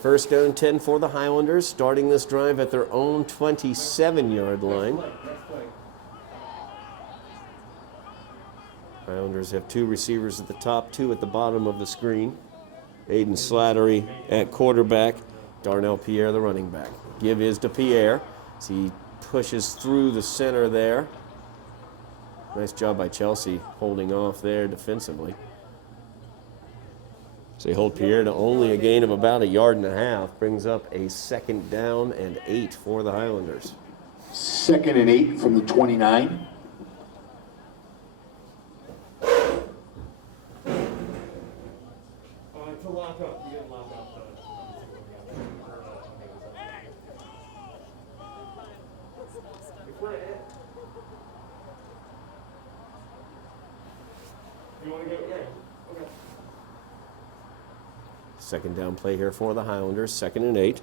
First down 10 for the Highlanders, starting this drive at their own 27-yard line. Highlanders have 2 receivers at the top, 2 at the bottom of the screen. Aiden Slattery at quarterback, Darnell Pierre the running back. Give is to Pierre as he pushes through the center there. Nice job by Chelsea holding off there defensively. So they hold Pierre to only a gain of about 1.5 yards, brings up a 2nd down and 8 for the Highlanders. 2nd and 8 from the 29. To lock up. You didn't lock up if we're at, you want to go? Yeah. Okay. 2nd down play here for the Highlanders, 2nd and 8.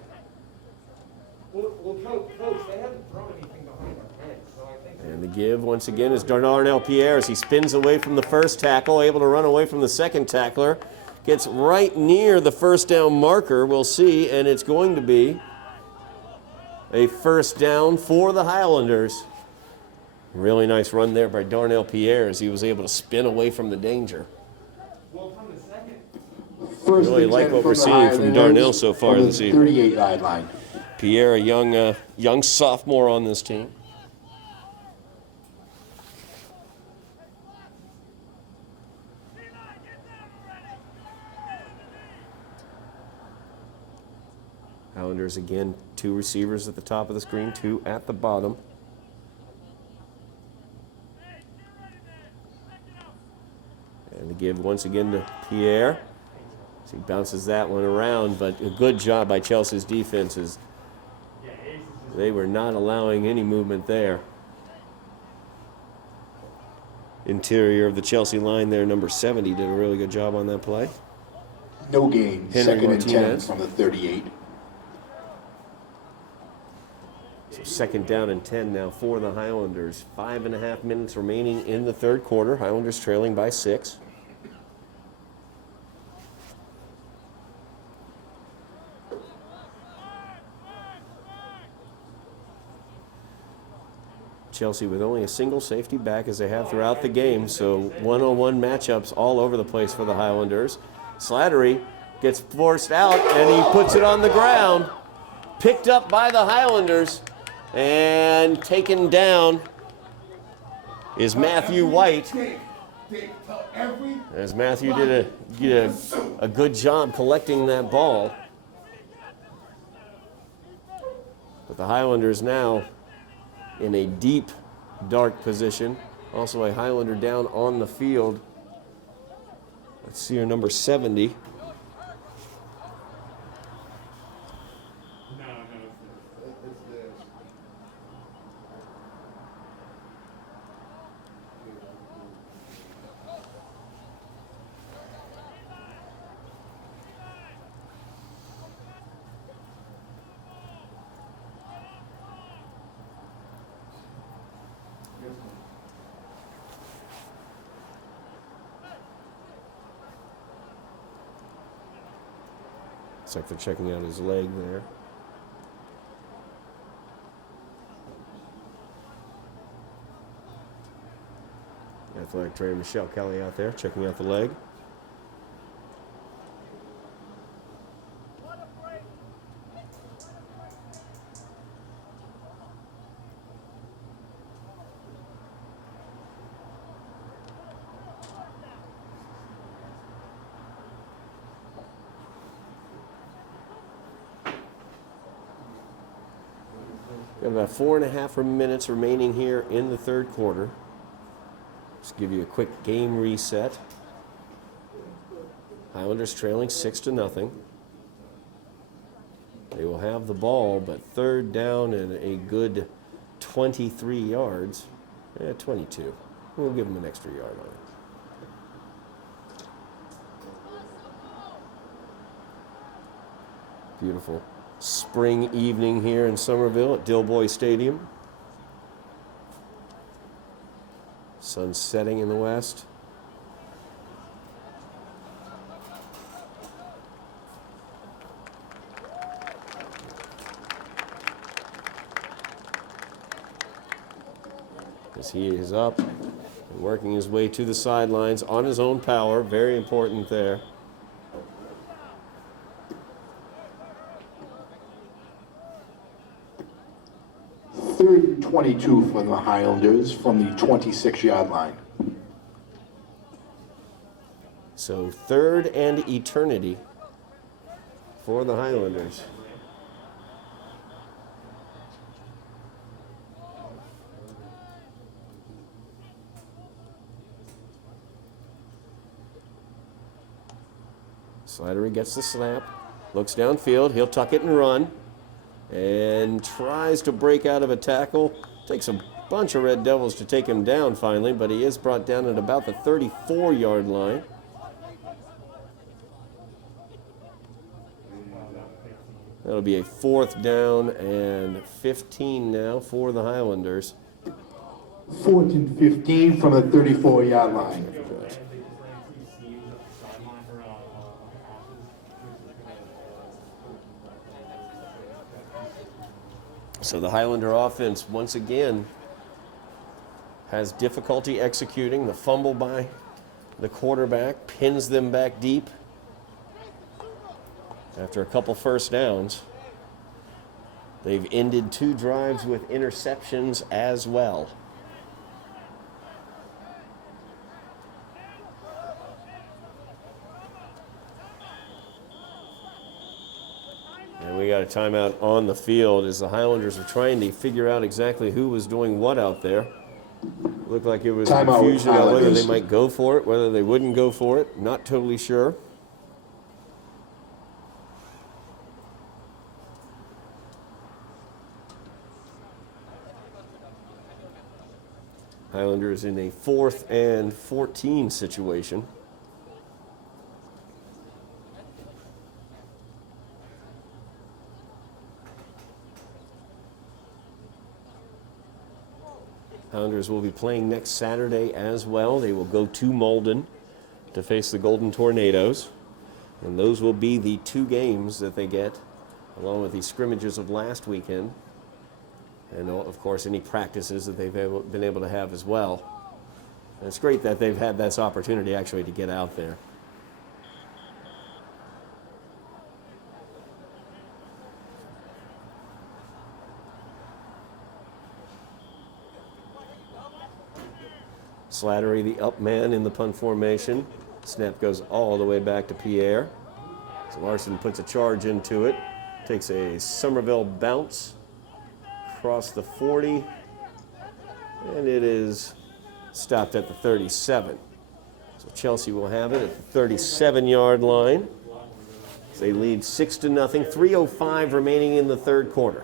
Well, coach, they haven't thrown anything behind our heads, so I think. And the give once again is Darnell Pierre as he spins away from the first tackle, able to run away from the second tackler. Gets right near the first down marker, we'll see, and it's going to be a 1st down for the Highlanders. Really nice run there by Darnell Pierre as he was able to spin away from the danger. Well, from the second. First Really and like 10 what from we're the seeing from Highlanders Darnell so far from this the evening. 38-yard line. Pierre, a young sophomore on this team. Highlanders again, 2 receivers at the top of the screen, 2 at the bottom. And the give once again to Pierre. So he bounces that one around, but a good job by Chelsea's defenses. They were not allowing any movement there. Interior of the Chelsea line there, number 70, did a really good job on that play. No gain. Henry 2nd and 10 Martinez. from the 38. So 2nd down and 10 now for the Highlanders. 5.5 minutes remaining in the third quarter. Highlanders trailing by 6. Chelsea with only a single safety back as they have throughout the game, so one-on-one matchups all over the place for the Highlanders. Slattery gets forced out and he puts it on the ground. Picked up by the Highlanders and taken down is Matthew White. As Matthew did a good job collecting that ball. But the Highlanders now in a deep, dark position. Also a Highlander down on the field. Let's see her number 70. Looks like they're checking out his leg there. Athletic trainer Michelle Kelly out there checking out the leg. Got about 4.5 minutes remaining here in the third quarter. Just give you a quick game reset. Highlanders trailing 6-0. They will have the ball, but third down and a good 23 yards. 22. We'll give them an extra yard on it. Beautiful spring evening here in Somerville at Dilboy Stadium. Sun setting in the west. As he is up and working his way to the sidelines on his own power, very important there. Third and 22 for the Highlanders from the 26-yard line. So third and eternity for the Highlanders. Slattery gets the snap, looks downfield, he'll tuck it and run, and tries to break out of a tackle. Takes a bunch of Red Devils to take him down finally, but he is brought down at about the 34-yard line. That'll be a 4th down and 15 now for the Highlanders. 4th and 15 from the 34-yard line. So the Highlander offense, once again, has difficulty executing. The fumble by the quarterback pins them back deep after a couple first downs. They've ended 2 drives with interceptions as well. And we got a timeout on the field as the Highlanders are trying to figure out exactly who was doing what out there. Looked like it was Timeout, confusion on whether Highlanders. they might go for it, whether they wouldn't go for it. Not totally sure. Highlanders in a 4th and 14 situation. Highlanders will be playing next Saturday as well. They will go to Malden to face the Golden Tornadoes. And those will be the 2 games that they get, along with the scrimmages of last weekend. And, of course, any practices that they've been able to have as well. And it's great that they've had this opportunity actually to get out there. Slattery, the up man in the punt formation. Snap goes all the way back to Pierre. So Larson puts a charge into it. Takes a Somerville bounce across the 40. And it is stopped at the 37. So Chelsea will have it at the 37-yard line. They lead 6-0. 3:05 remaining in the third quarter.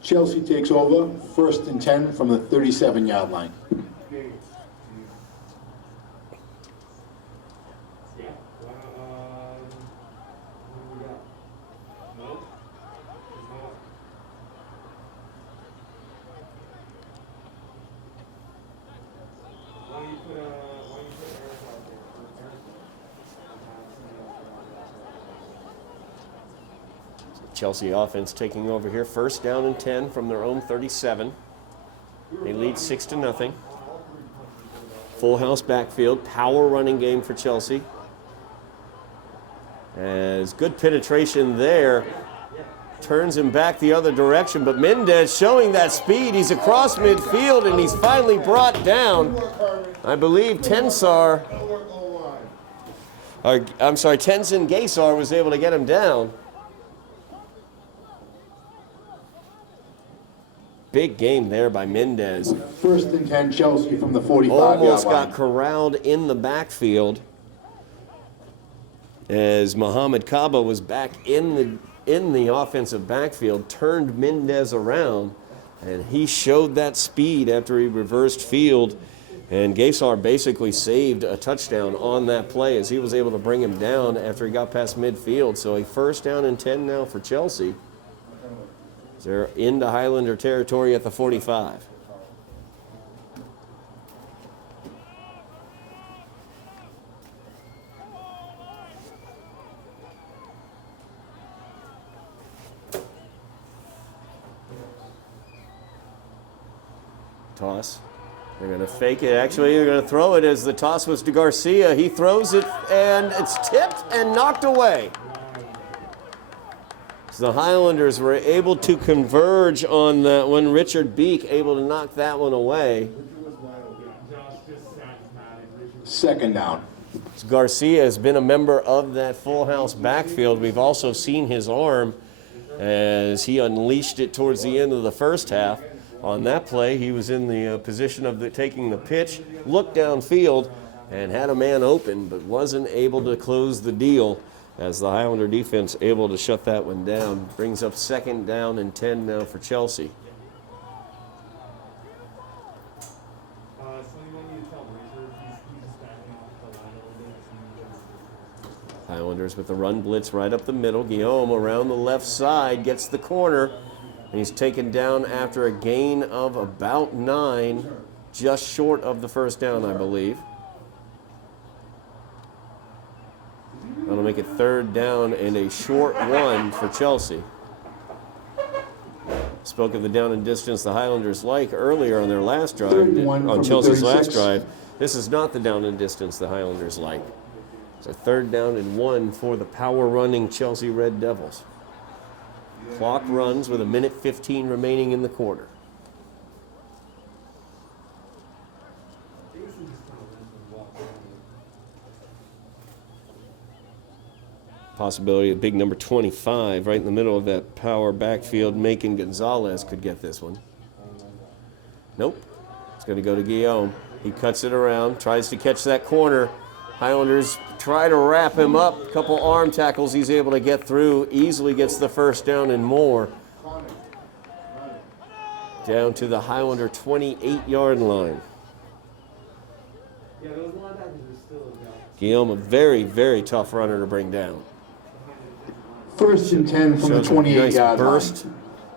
Chelsea takes over, 1st and 10 from the 37-yard line. Chelsea offense taking over here. 1st down and 10 from their own 37. They lead 6-0. Full house backfield. Power running game for Chelsea. As good penetration there. Turns him back the other direction, but Mendez showing that speed. He's across midfield and he's finally brought down. I believe Tenzin Gaysar was able to get him down. big game there by Mendez. 1st and 10, Chelsea from the 45-yard Almost line. got corralled in the backfield as Muhammad Kaba was back in the offensive backfield, turned Mendez around, and he showed that speed after he reversed field, and Gaysar basically saved a touchdown on that play as he was able to bring him down after he got past midfield. So a 1st down and 10 now for Chelsea. They're into Highlander territory at the 45. Toss. They're going to fake it. Actually, they're going to throw it as the toss was to Garcia. He throws it, and it's tipped and knocked away. So the Highlanders were able to converge on that one. Richard Beek able to knock that one away. 2nd down. So Garcia has been a member of that full house backfield. We've also seen his arm as he unleashed it towards the end of the first half. On that play, he was in the position of taking the pitch, looked downfield, and had a man open, but wasn't able to close the deal as the Highlander defense able to shut that one down. Brings up 2nd down and 10 now for Chelsea. Highlanders with the run blitz right up the middle. Guillaume around the left side gets the corner. And he's taken down after a gain of about 9, just short of the 1st down, I believe. That'll make it 3rd down and a short one for Chelsea. Spoke of the down and distance the Highlanders like earlier on their last drive, on Chelsea's last drive. This is not the down and distance the Highlanders like. It's a 3rd down and 1 for the power running Chelsea Red Devils. Clock runs with 1:15 remaining in the quarter. Possibility of big number 25 right in the middle of that power backfield. Macon Gonzalez could get this one. Nope. It's going to go to Guillaume. He cuts it around, tries to catch that corner. Highlanders try to wrap him up. A couple arm tackles he's able to get through. Easily gets the 1st down and more. Down to the Highlander 28-yard line. Guillaume, a very, very tough runner to bring down. 1st and 10 from the 28-yard line. Burst,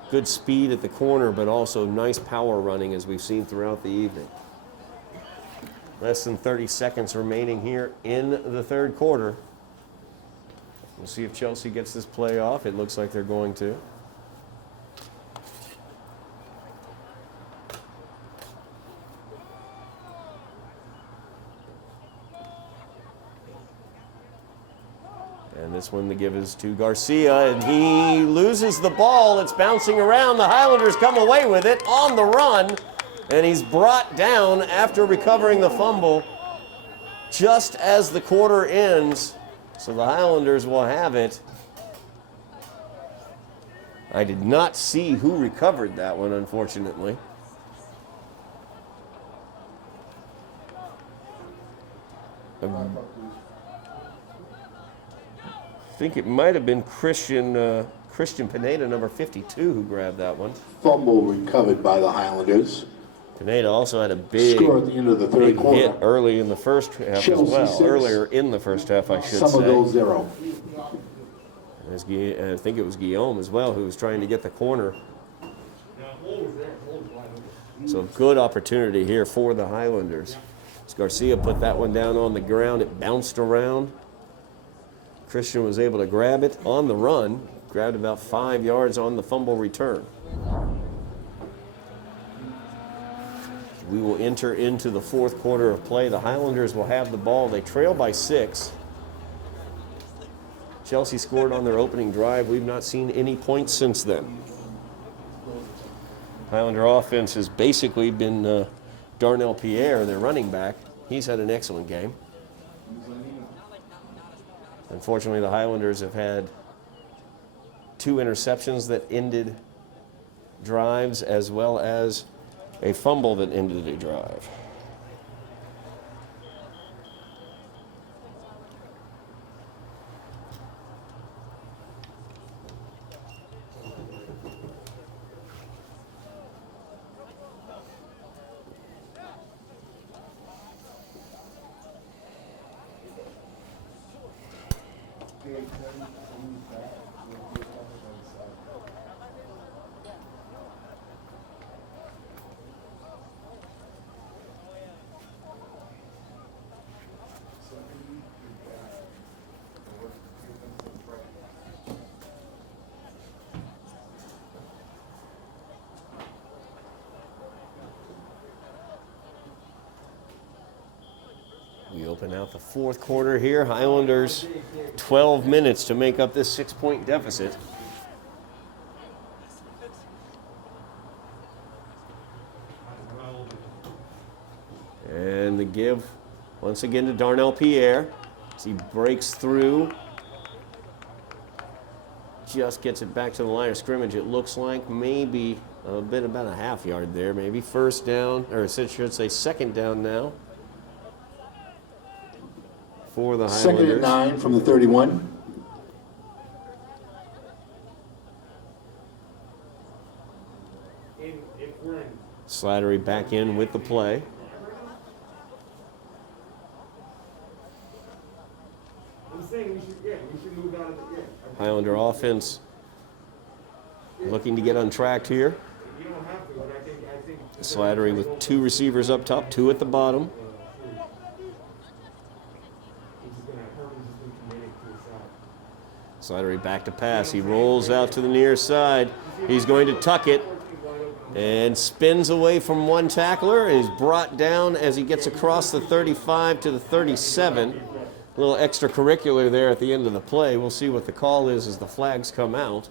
good speed at the corner, but also nice power running as we've seen throughout the evening. Less than 30 seconds remaining here in the 3rd quarter. We'll see if Chelsea gets this play off. It looks like they're going to. And this one, the give is to Garcia, and he loses the ball. It's bouncing around. The Highlanders come away with it on the run. And he's brought down after recovering the fumble just as the quarter ends. So the Highlanders will have it. I did not see who recovered that one, unfortunately. I think it might have been Christian Pineda, number 52, who grabbed that one. Fumble recovered by the Highlanders. Pineda also had a big, Score at the end of the 3rd quarter. hit early in the first half Chelsea as well. 6. Earlier in the first half, I should Somerville say. 0. I think it was Guillaume as well who was trying to get the corner. So good opportunity here for the Highlanders. As Garcia put that one down on the ground, it bounced around. Christian was able to grab it on the run, grabbed about 5 yards on the fumble return. We will enter into the 4th quarter of play. The Highlanders will have the ball. They trail by 6. Chelsea scored on their opening drive. We've not seen any points since then. Highlander offense has basically been Darnell Pierre, their running back. He's had an excellent game. Unfortunately, the Highlanders have had 2 interceptions that ended drives as well as a fumble that ended the drive. We open out the fourth quarter here. Highlanders 12 minutes to make up this 6-point deficit. And the give once again to Darnell Pierre as he breaks through. Just gets it back to the line of scrimmage. It looks like maybe a bit about a half yard there, maybe. First down, or I should say second down now for the Highlanders. Second and 9 from the 31. Slattery back in with the play. I'm saying we should move out of the Highlander offense looking to get on track here. You don't have to, but I think Slattery with 2 receivers up top, 2 at the bottom. Slattery back to pass. He rolls out to the near side. He's going to tuck it and spins away from one tackler and is brought down as he gets across the 35 to the 37. A little extracurricular there at the end of the play. We'll see what the call is as the flags come out.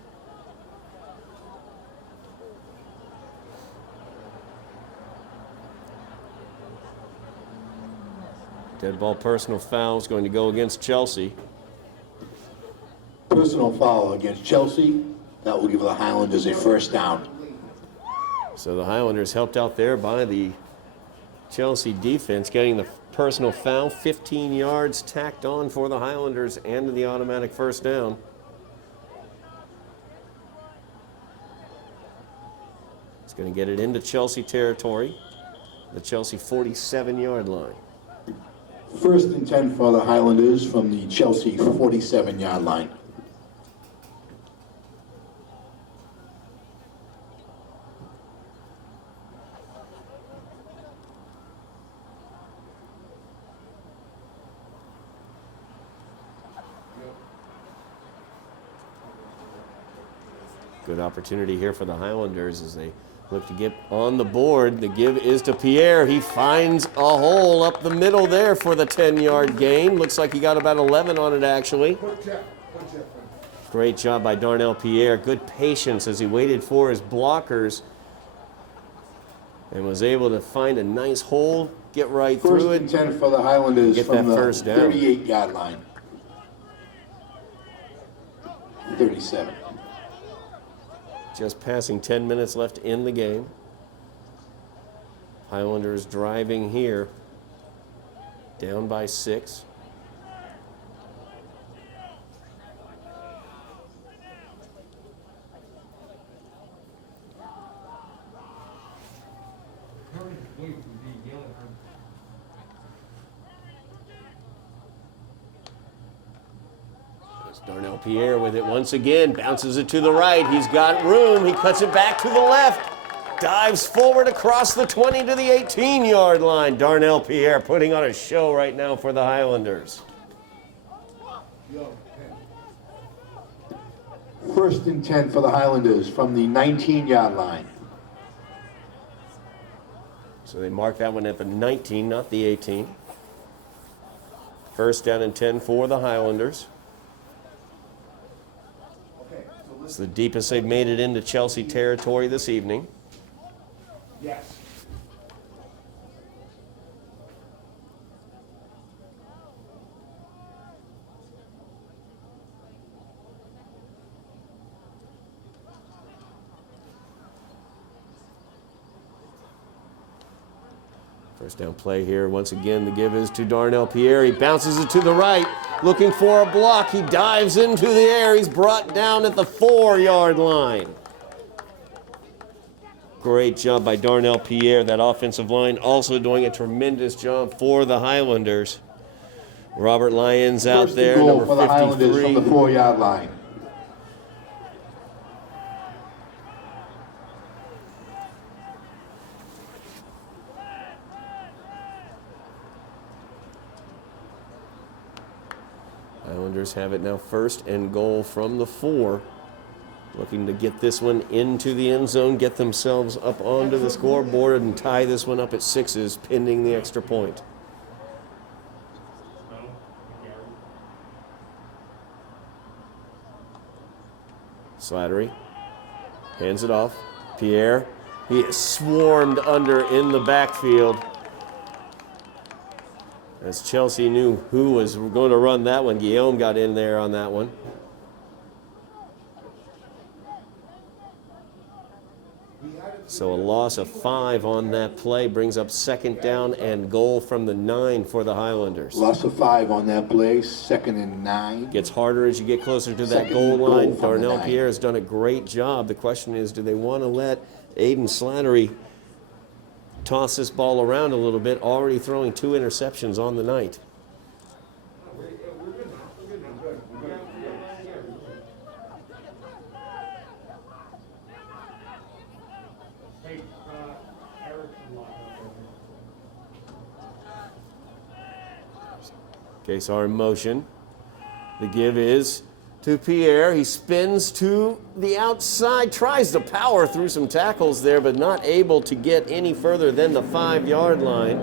Dead ball personal foul is going to go against Chelsea. Personal foul against Chelsea. That will give the Highlanders a first down. So the Highlanders helped out there by the Chelsea defense, getting the personal foul. 15 yards tacked on for the Highlanders and the automatic first down. It's going to get it into Chelsea territory, the Chelsea 47-yard line. First and 10 for the Highlanders from the Chelsea 47-yard line. Good opportunity here for the Highlanders as they look to get on the board. The give is to Pierre. He finds a hole up the middle there for the 10-yard gain. Looks like he got about 11 on it, actually. Great job by Darnell Pierre. Good patience as he waited for his blockers and was able to find a nice hole, get right through it. First and 10 for the Highlanders Get from that the first down. 38-yard line. 37. Just passing 10 minutes left in the game. Highlanders driving here, down by 6. Darnell Pierre with it once again, bounces it to the right. He's got room. He cuts it back to the left. Dives forward across the 20 to the 18-yard line. Darnell Pierre putting on a show right now for the Highlanders. First and 10 for the Highlanders from the 19-yard line. So they mark that one at the 19, not the 18. First down and 10 for the Highlanders. It's the deepest they've made it into Chelsea territory this evening. Yes. First down play here. Once again, the give is to Darnell Pierre. He bounces it to the right, looking for a block. He dives into the air. He's brought down at the 4-yard line. Great job by Darnell Pierre. That offensive line also doing a tremendous job for the Highlanders. Robert Lyons out First there, and goal number for the Highlanders 53. from the 4-yard line. Highlanders have it now first and goal from the 4. Looking to get this one into the end zone, get themselves up onto the scoreboard and tie this one up at 6s, pending the extra point. Slattery hands it off. Pierre, he is swarmed under in the backfield. As Chelsea knew who was going to run that one, Guillaume got in there on that one. So a loss of 5 on that play brings up second down and goal from the 9 for the Highlanders. Loss of 5 on that play, 2nd and 9. Gets harder as you get closer to that Second goal and goal line. from the Darnell 9. Pierre has done a great job. The question is, do they want to let Aiden Slattery toss this ball around a little bit, already throwing 2 interceptions on the night? Case are in motion. The give is to Pierre. He spins to the outside, tries to power through some tackles there, but not able to get any further than the 5-yard line.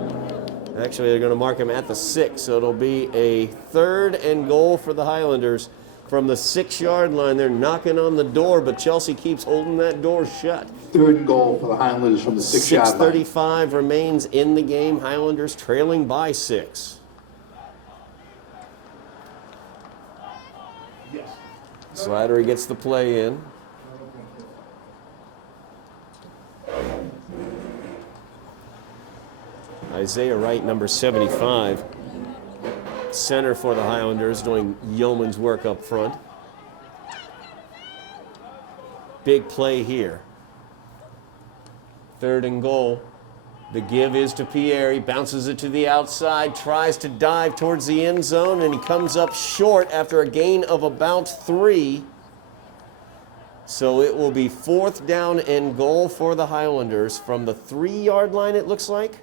Actually, they're going to mark him at the 6, so it'll be a 3rd and goal for the Highlanders from the 6-yard line. They're knocking on the door, but Chelsea keeps holding that door shut. 3rd and goal for the Highlanders from the 6-yard line. 6:35 remains in the game. Highlanders trailing by 6. Slattery gets the play in. Isaiah Wright, number 75, center for the Highlanders, doing yeoman's work up front. Big play here. 3rd and goal. The give is to Pierre. He bounces it to the outside, tries to dive towards the end zone, and he comes up short after a gain of about 3. So it will be 4th down and goal for the Highlanders from the 3-yard line, it looks like.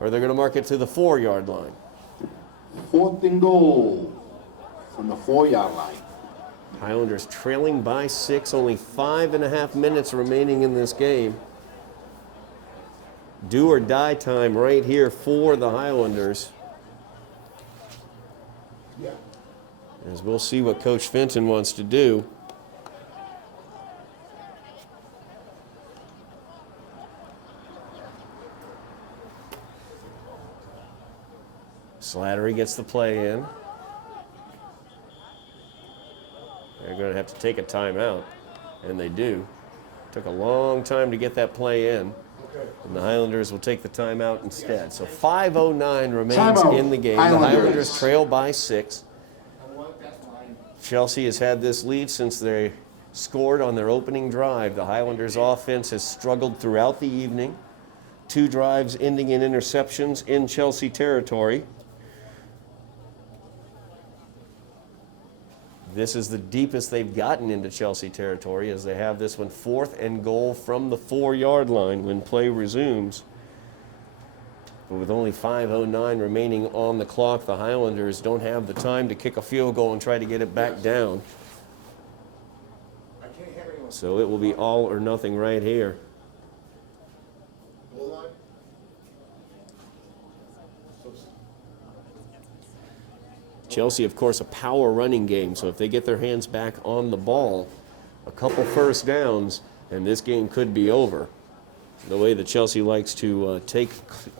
Or they're going to mark it to the 4-yard line. 4th and goal from the 4-yard line. Highlanders trailing by 6, only 5.5 minutes remaining in this game. Do or die time right here for the Highlanders. As we'll see what Coach Fenton wants to do. Slattery gets the play in. They're going to have to take a timeout, and they do. Took a long time to get that play in. And the Highlanders will take the timeout instead. So 5:09 remains Timeout. in the game. Highlanders. The Highlanders trail by 6. Chelsea has had this lead since they scored on their opening drive. The Highlanders offense has struggled throughout the evening. 2 drives ending in interceptions in Chelsea territory. This is the deepest they've gotten into Chelsea territory, as they have this one 4th and goal from the 4-yard line when play resumes. But with only 5:09 remaining on the clock, the Highlanders don't have the time to kick a field goal and try to get it back down. So it will be all or nothing right here. Chelsea, of course, a power running game, so if they get their hands back on the ball, a couple first downs, and this game could be over. The way that Chelsea likes to take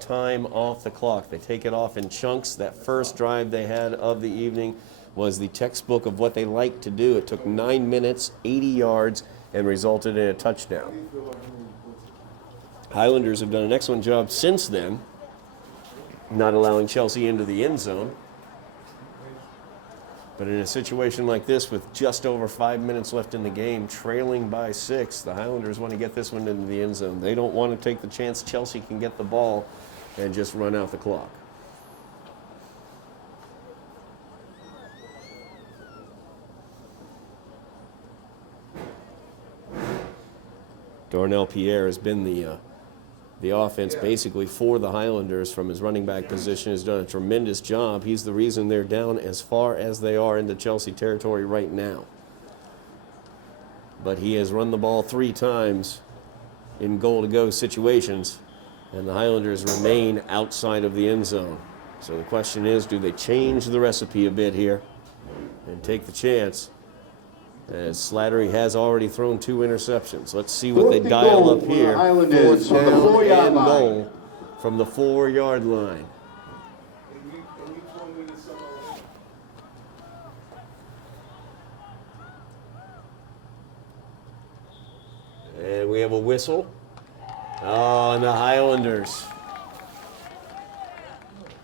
time off the clock. They take it off in chunks. That first drive they had of the evening was the textbook of what they like to do. It took 9 minutes, 80 yards, and resulted in a touchdown. Highlanders have done an excellent job since then not allowing Chelsea into the end zone. But in a situation like this, with just over 5 minutes left in the game, trailing by 6, the Highlanders want to get this one into the end zone. They don't want to take the chance Chelsea can get the ball and just run out the clock. Darnell Pierre has been the offense basically for the Highlanders from his running back position, has done a tremendous job. He's the reason they're down as far as they are into Chelsea territory right now. But he has run the ball 3 times in goal-to-go situations, and the Highlanders remain outside of the end zone. So the question is, do they change the recipe a bit here and take the chance? As Slattery has already thrown 2 interceptions. Let's see what they dial up here. Highlanders from the 4-yard line. Goal from the 4-yard line. And we have a whistle. Oh, and the Highlanders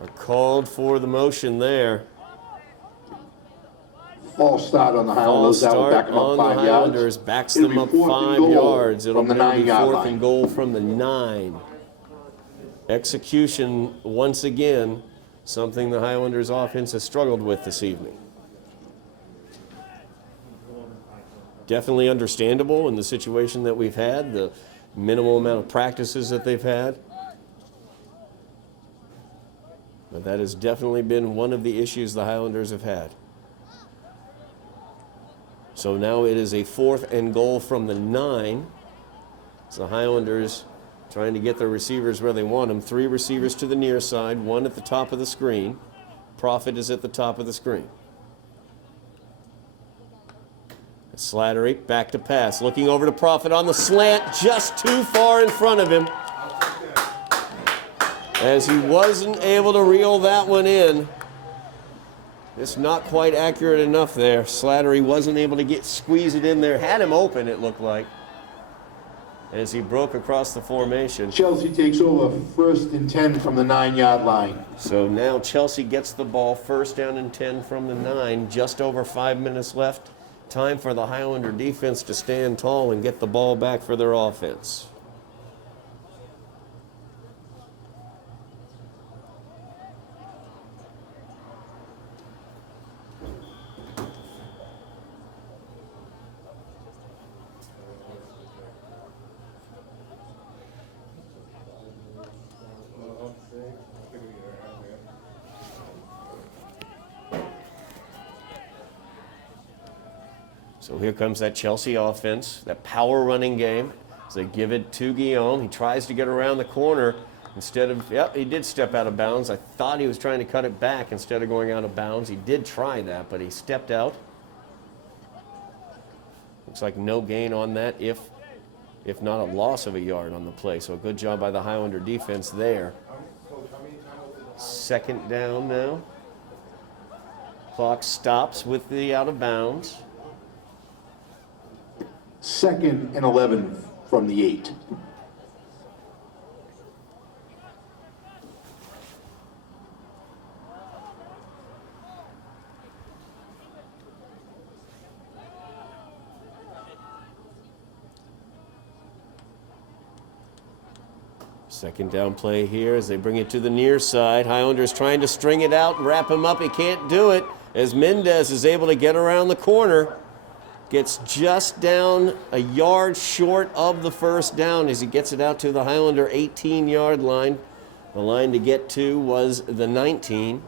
are called for the motion there. False start on the Highlanders. That will back them up 5 yards. Backs It'll them be up 4th 5 and goal yards. It'll from the now be 9-yard 4th and line. goal from the 9. Execution, once again, something the Highlanders offense has struggled with this evening. Definitely understandable in the situation that we've had, the minimal amount of practices that they've had. But that has definitely been one of the issues the Highlanders have had. So now it is a 4th and goal from the 9. It's the Highlanders trying to get their receivers where they want them. 3 receivers to the near side, 1 at the top of the screen. Prophet is at the top of the screen. Slattery back to pass, looking over to Prophet on the slant, just too far in front of him. As he wasn't able to reel that one in. It's not quite accurate enough there. Slattery wasn't able to squeeze it in there. Had him open, it looked like, as he broke across the formation. Chelsea takes over 1st and 10 from the 9-yard line. So now Chelsea gets the ball 1st down and 10 from the 9. Just over 5 minutes left. Time for the Highlander defense to stand tall and get the ball back for their offense. So here comes that Chelsea offense, that power running game. As they give it to Guillaume. He tries to get around the corner instead of, yep, he did step out of bounds. I thought he was trying to cut it back instead of going out of bounds. He did try that, but he stepped out. Looks like no gain on that, if not a loss of a yard on the play. So a good job by the Highlander defense there. 2nd down now. Clock stops with the out of bounds. 2nd and 11 from the 8. Second down play here as they bring it to the near side. Highlanders trying to string it out and wrap him up. He can't do it as Mendez is able to get around the corner. Gets just down a yard short of the 1st down as he gets it out to the Highlander 18-yard line. The line to get to was the 19.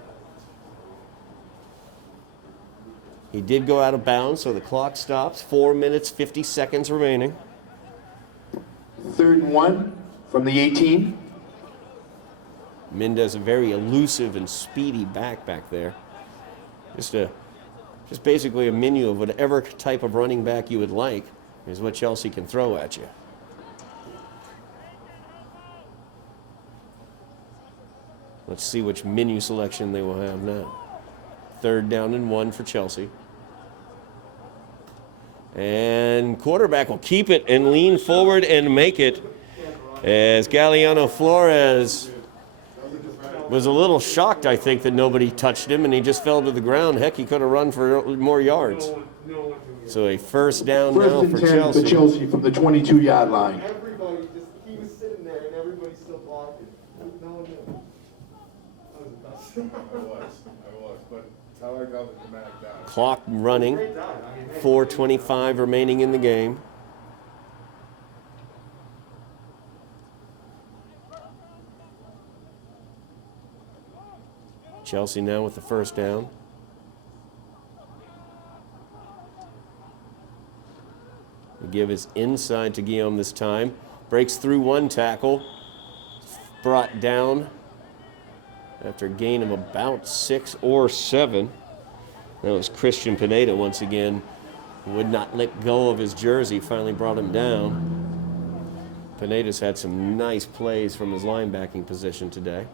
He did go out of bounds, so the clock stops. 4 minutes, 50 seconds remaining. 3rd and 1 from the 18. Mendez, a very elusive and speedy back there. Just basically a menu of whatever type of running back you would like is what Chelsea can throw at you. Let's see which menu selection they will have now. 3rd down and 1 for Chelsea. And quarterback will keep it and lean forward and make it as Galliano Flores was a little shocked, I think, that nobody touched him and he just fell to the ground. Heck, he could have run for more yards. So a first down now First for and 10 Chelsea. for Chelsea from the 22-yard line. Everybody just, he was sitting there and everybody still blocking. No one knew. That was the best. I was, but I like how the dramatic down. Clock running. Great time. I mean, hey, 4:25 remaining in the game. Chelsea now with the first down. The give is inside to Guillaume this time. Breaks through one tackle. Brought down after a gain of about 6 or 7. That was Christian Pineda once again. Would not let go of his jersey. Finally brought him down. Pineda's had some nice plays from his linebacking position today.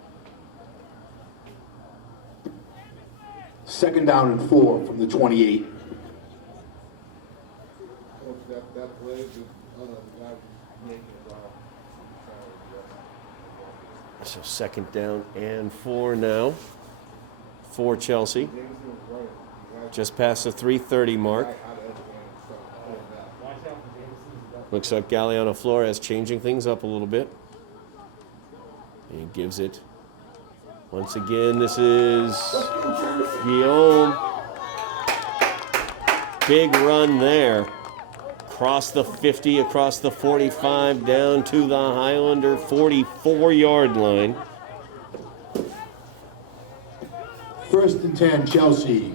Second down and 4 from the 28. That play, the guy making it off. So second down and 4 now for Chelsea. Just past the 3:30 mark. Looks like Galeano Flores changing things up a little bit. And he gives it. Once again, this is Guillaume. Big run there. Across the 50, across the 45, down to the Highlander 44-yard line. First and 10, Chelsea.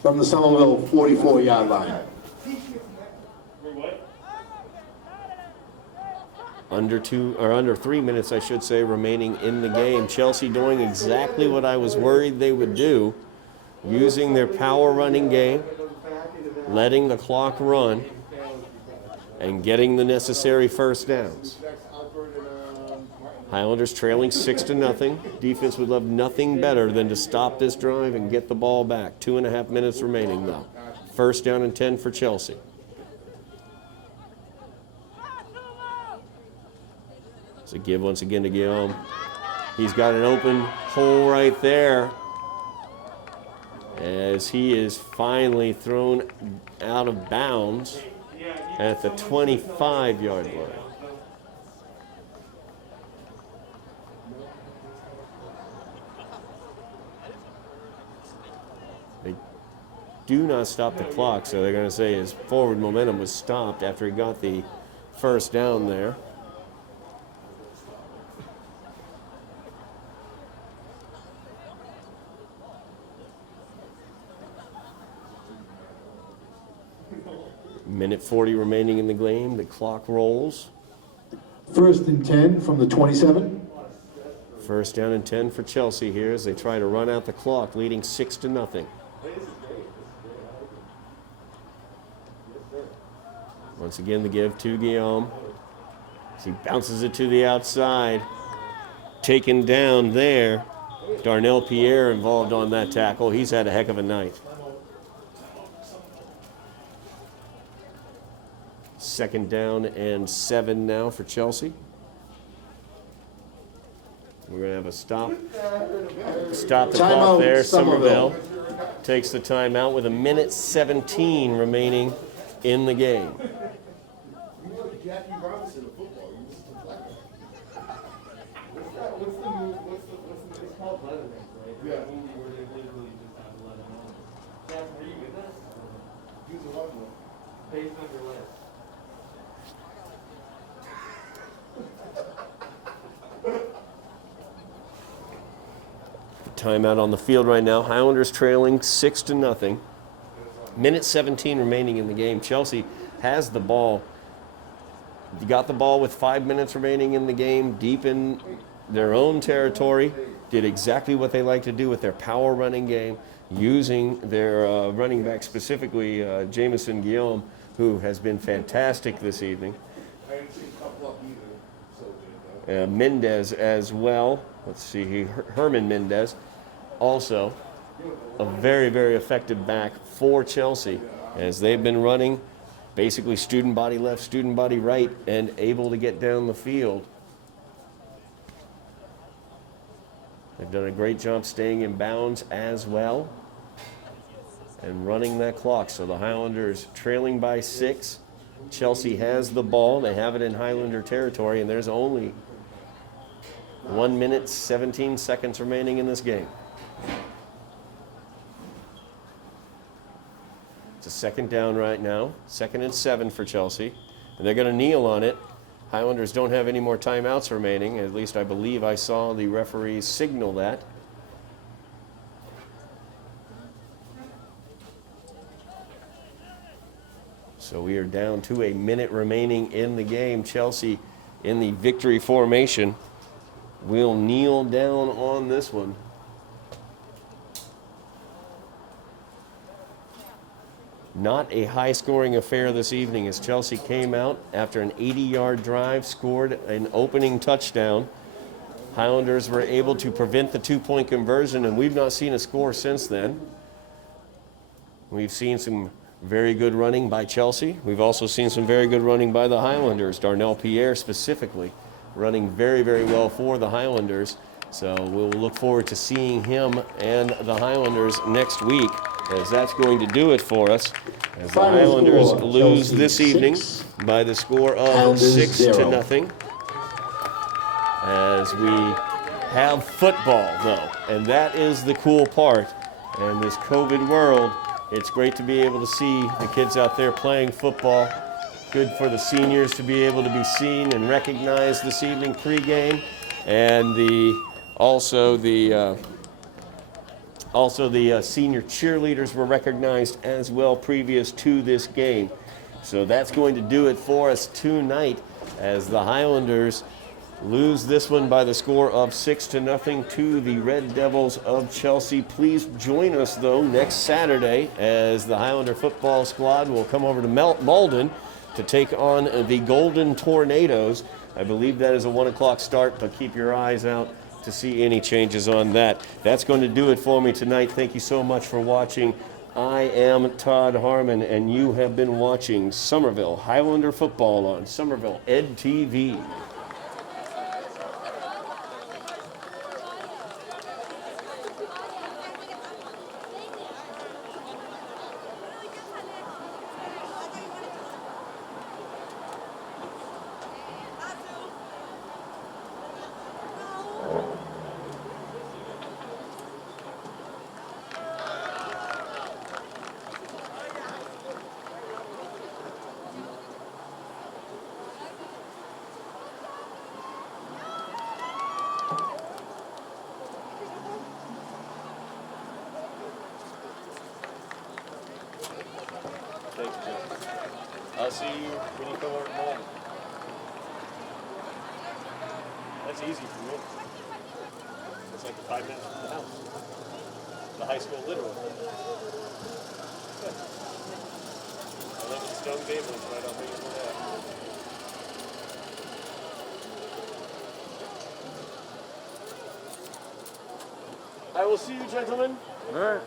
From the Somerville 44-yard line. Under 3 minutes, I should say, remaining in the game. Chelsea doing exactly what I was worried they would do, using their power running game, letting the clock run, and getting the necessary first downs. Highlanders trailing 6-0. Defense would love nothing better than to stop this drive and get the ball back. 2.5 minutes remaining, though. First down and 10 for Chelsea. So give once again to Guillaume. He's got an open hole right there as he is finally thrown out of bounds at the 25-yard line. They do not stop the clock, so they're going to say his forward momentum was stopped after he got the first down there. Minute 40 remaining in the game. The clock rolls. First and 10 from the 27. First down and 10 for Chelsea here as they try to run out the clock, leading 6-0. Once again, the give to Guillaume. As he bounces it to the outside. Taken down there. Darnell Pierre involved on that tackle. He's had a heck of a night. Second down and 7 now for Chelsea. We're going to have a stop. Stop the clock there. Somerville takes the timeout with 1:17 remaining in the game. You look at Jackie Robinson of football, you just deflect him. What's the move? It's called Leatherman, right? Yeah. The movie where they literally just have Leatherman on. Jack, are you with us? He's a lot more. Based on your list. Timeout on the field right now. Highlanders trailing 6-0. 1:17 remaining in the game. Chelsea has the ball. You got the ball with 5 minutes remaining in the game, deep in their own territory. Did exactly what they like to do with their power running game, using their running back, specifically Jamison Guillaume, who has been fantastic this evening. I didn't see a couple up either. So Mendez as well. Let's see, Herman Mendez, also a very, very effective back for Chelsea as they've been running basically student body left, student body right, and able to get down the field. They've done a great job staying in bounds as well and running that clock. So the Highlanders trailing by 6. Chelsea has the ball. They have it in Highlander territory, and there's only 1 minute, 17 seconds remaining in this game. It's a second down right now. 2nd and 7 for Chelsea. And they're going to kneel on it. Highlanders don't have any more timeouts remaining. At least I believe I saw the referees signal that. So we are down to a minute remaining in the game. Chelsea in the victory formation will kneel down on this one. Not a high-scoring affair this evening as Chelsea came out after an 80-yard drive, scored an opening touchdown. Highlanders were able to prevent the 2-point conversion, and we've not seen a score since then. We've seen some very good running by Chelsea. We've also seen some very good running by the Highlanders. Darnell Pierre specifically running very, very well for the Highlanders. So we'll look forward to seeing him and the Highlanders next week, as that's going to do it for us. As the Highlanders lose this evening by the score of 6-0. As we have football, though, and that is the cool part. In this COVID world, it's great to be able to see the kids out there playing football. Good for the seniors to be able to be seen and recognized this evening pregame, and also the senior cheerleaders were recognized as well previous to this game. So that's going to do it for us tonight as the Highlanders lose this one by the score of 6-0 to the Red Devils of Chelsea. Please join us, though, next Saturday as the Highlander football squad will come over to Malden to take on the Golden Tornadoes. I believe that is a 1 o'clock start, but keep your eyes out to see any changes on that. That's going to do it for me tonight. Thank you so much for watching. I am Todd Harmon, and you have been watching Somerville Highlander football on Somerville Ed TV. Thanks, Jim. I'll see you when you come over to Malden. That's easy for me. It's like 5 minutes from the house. The high school, literally. Good. I live in Stone Gables, right off Hazelwood Ave. I will see you, gentlemen. All right.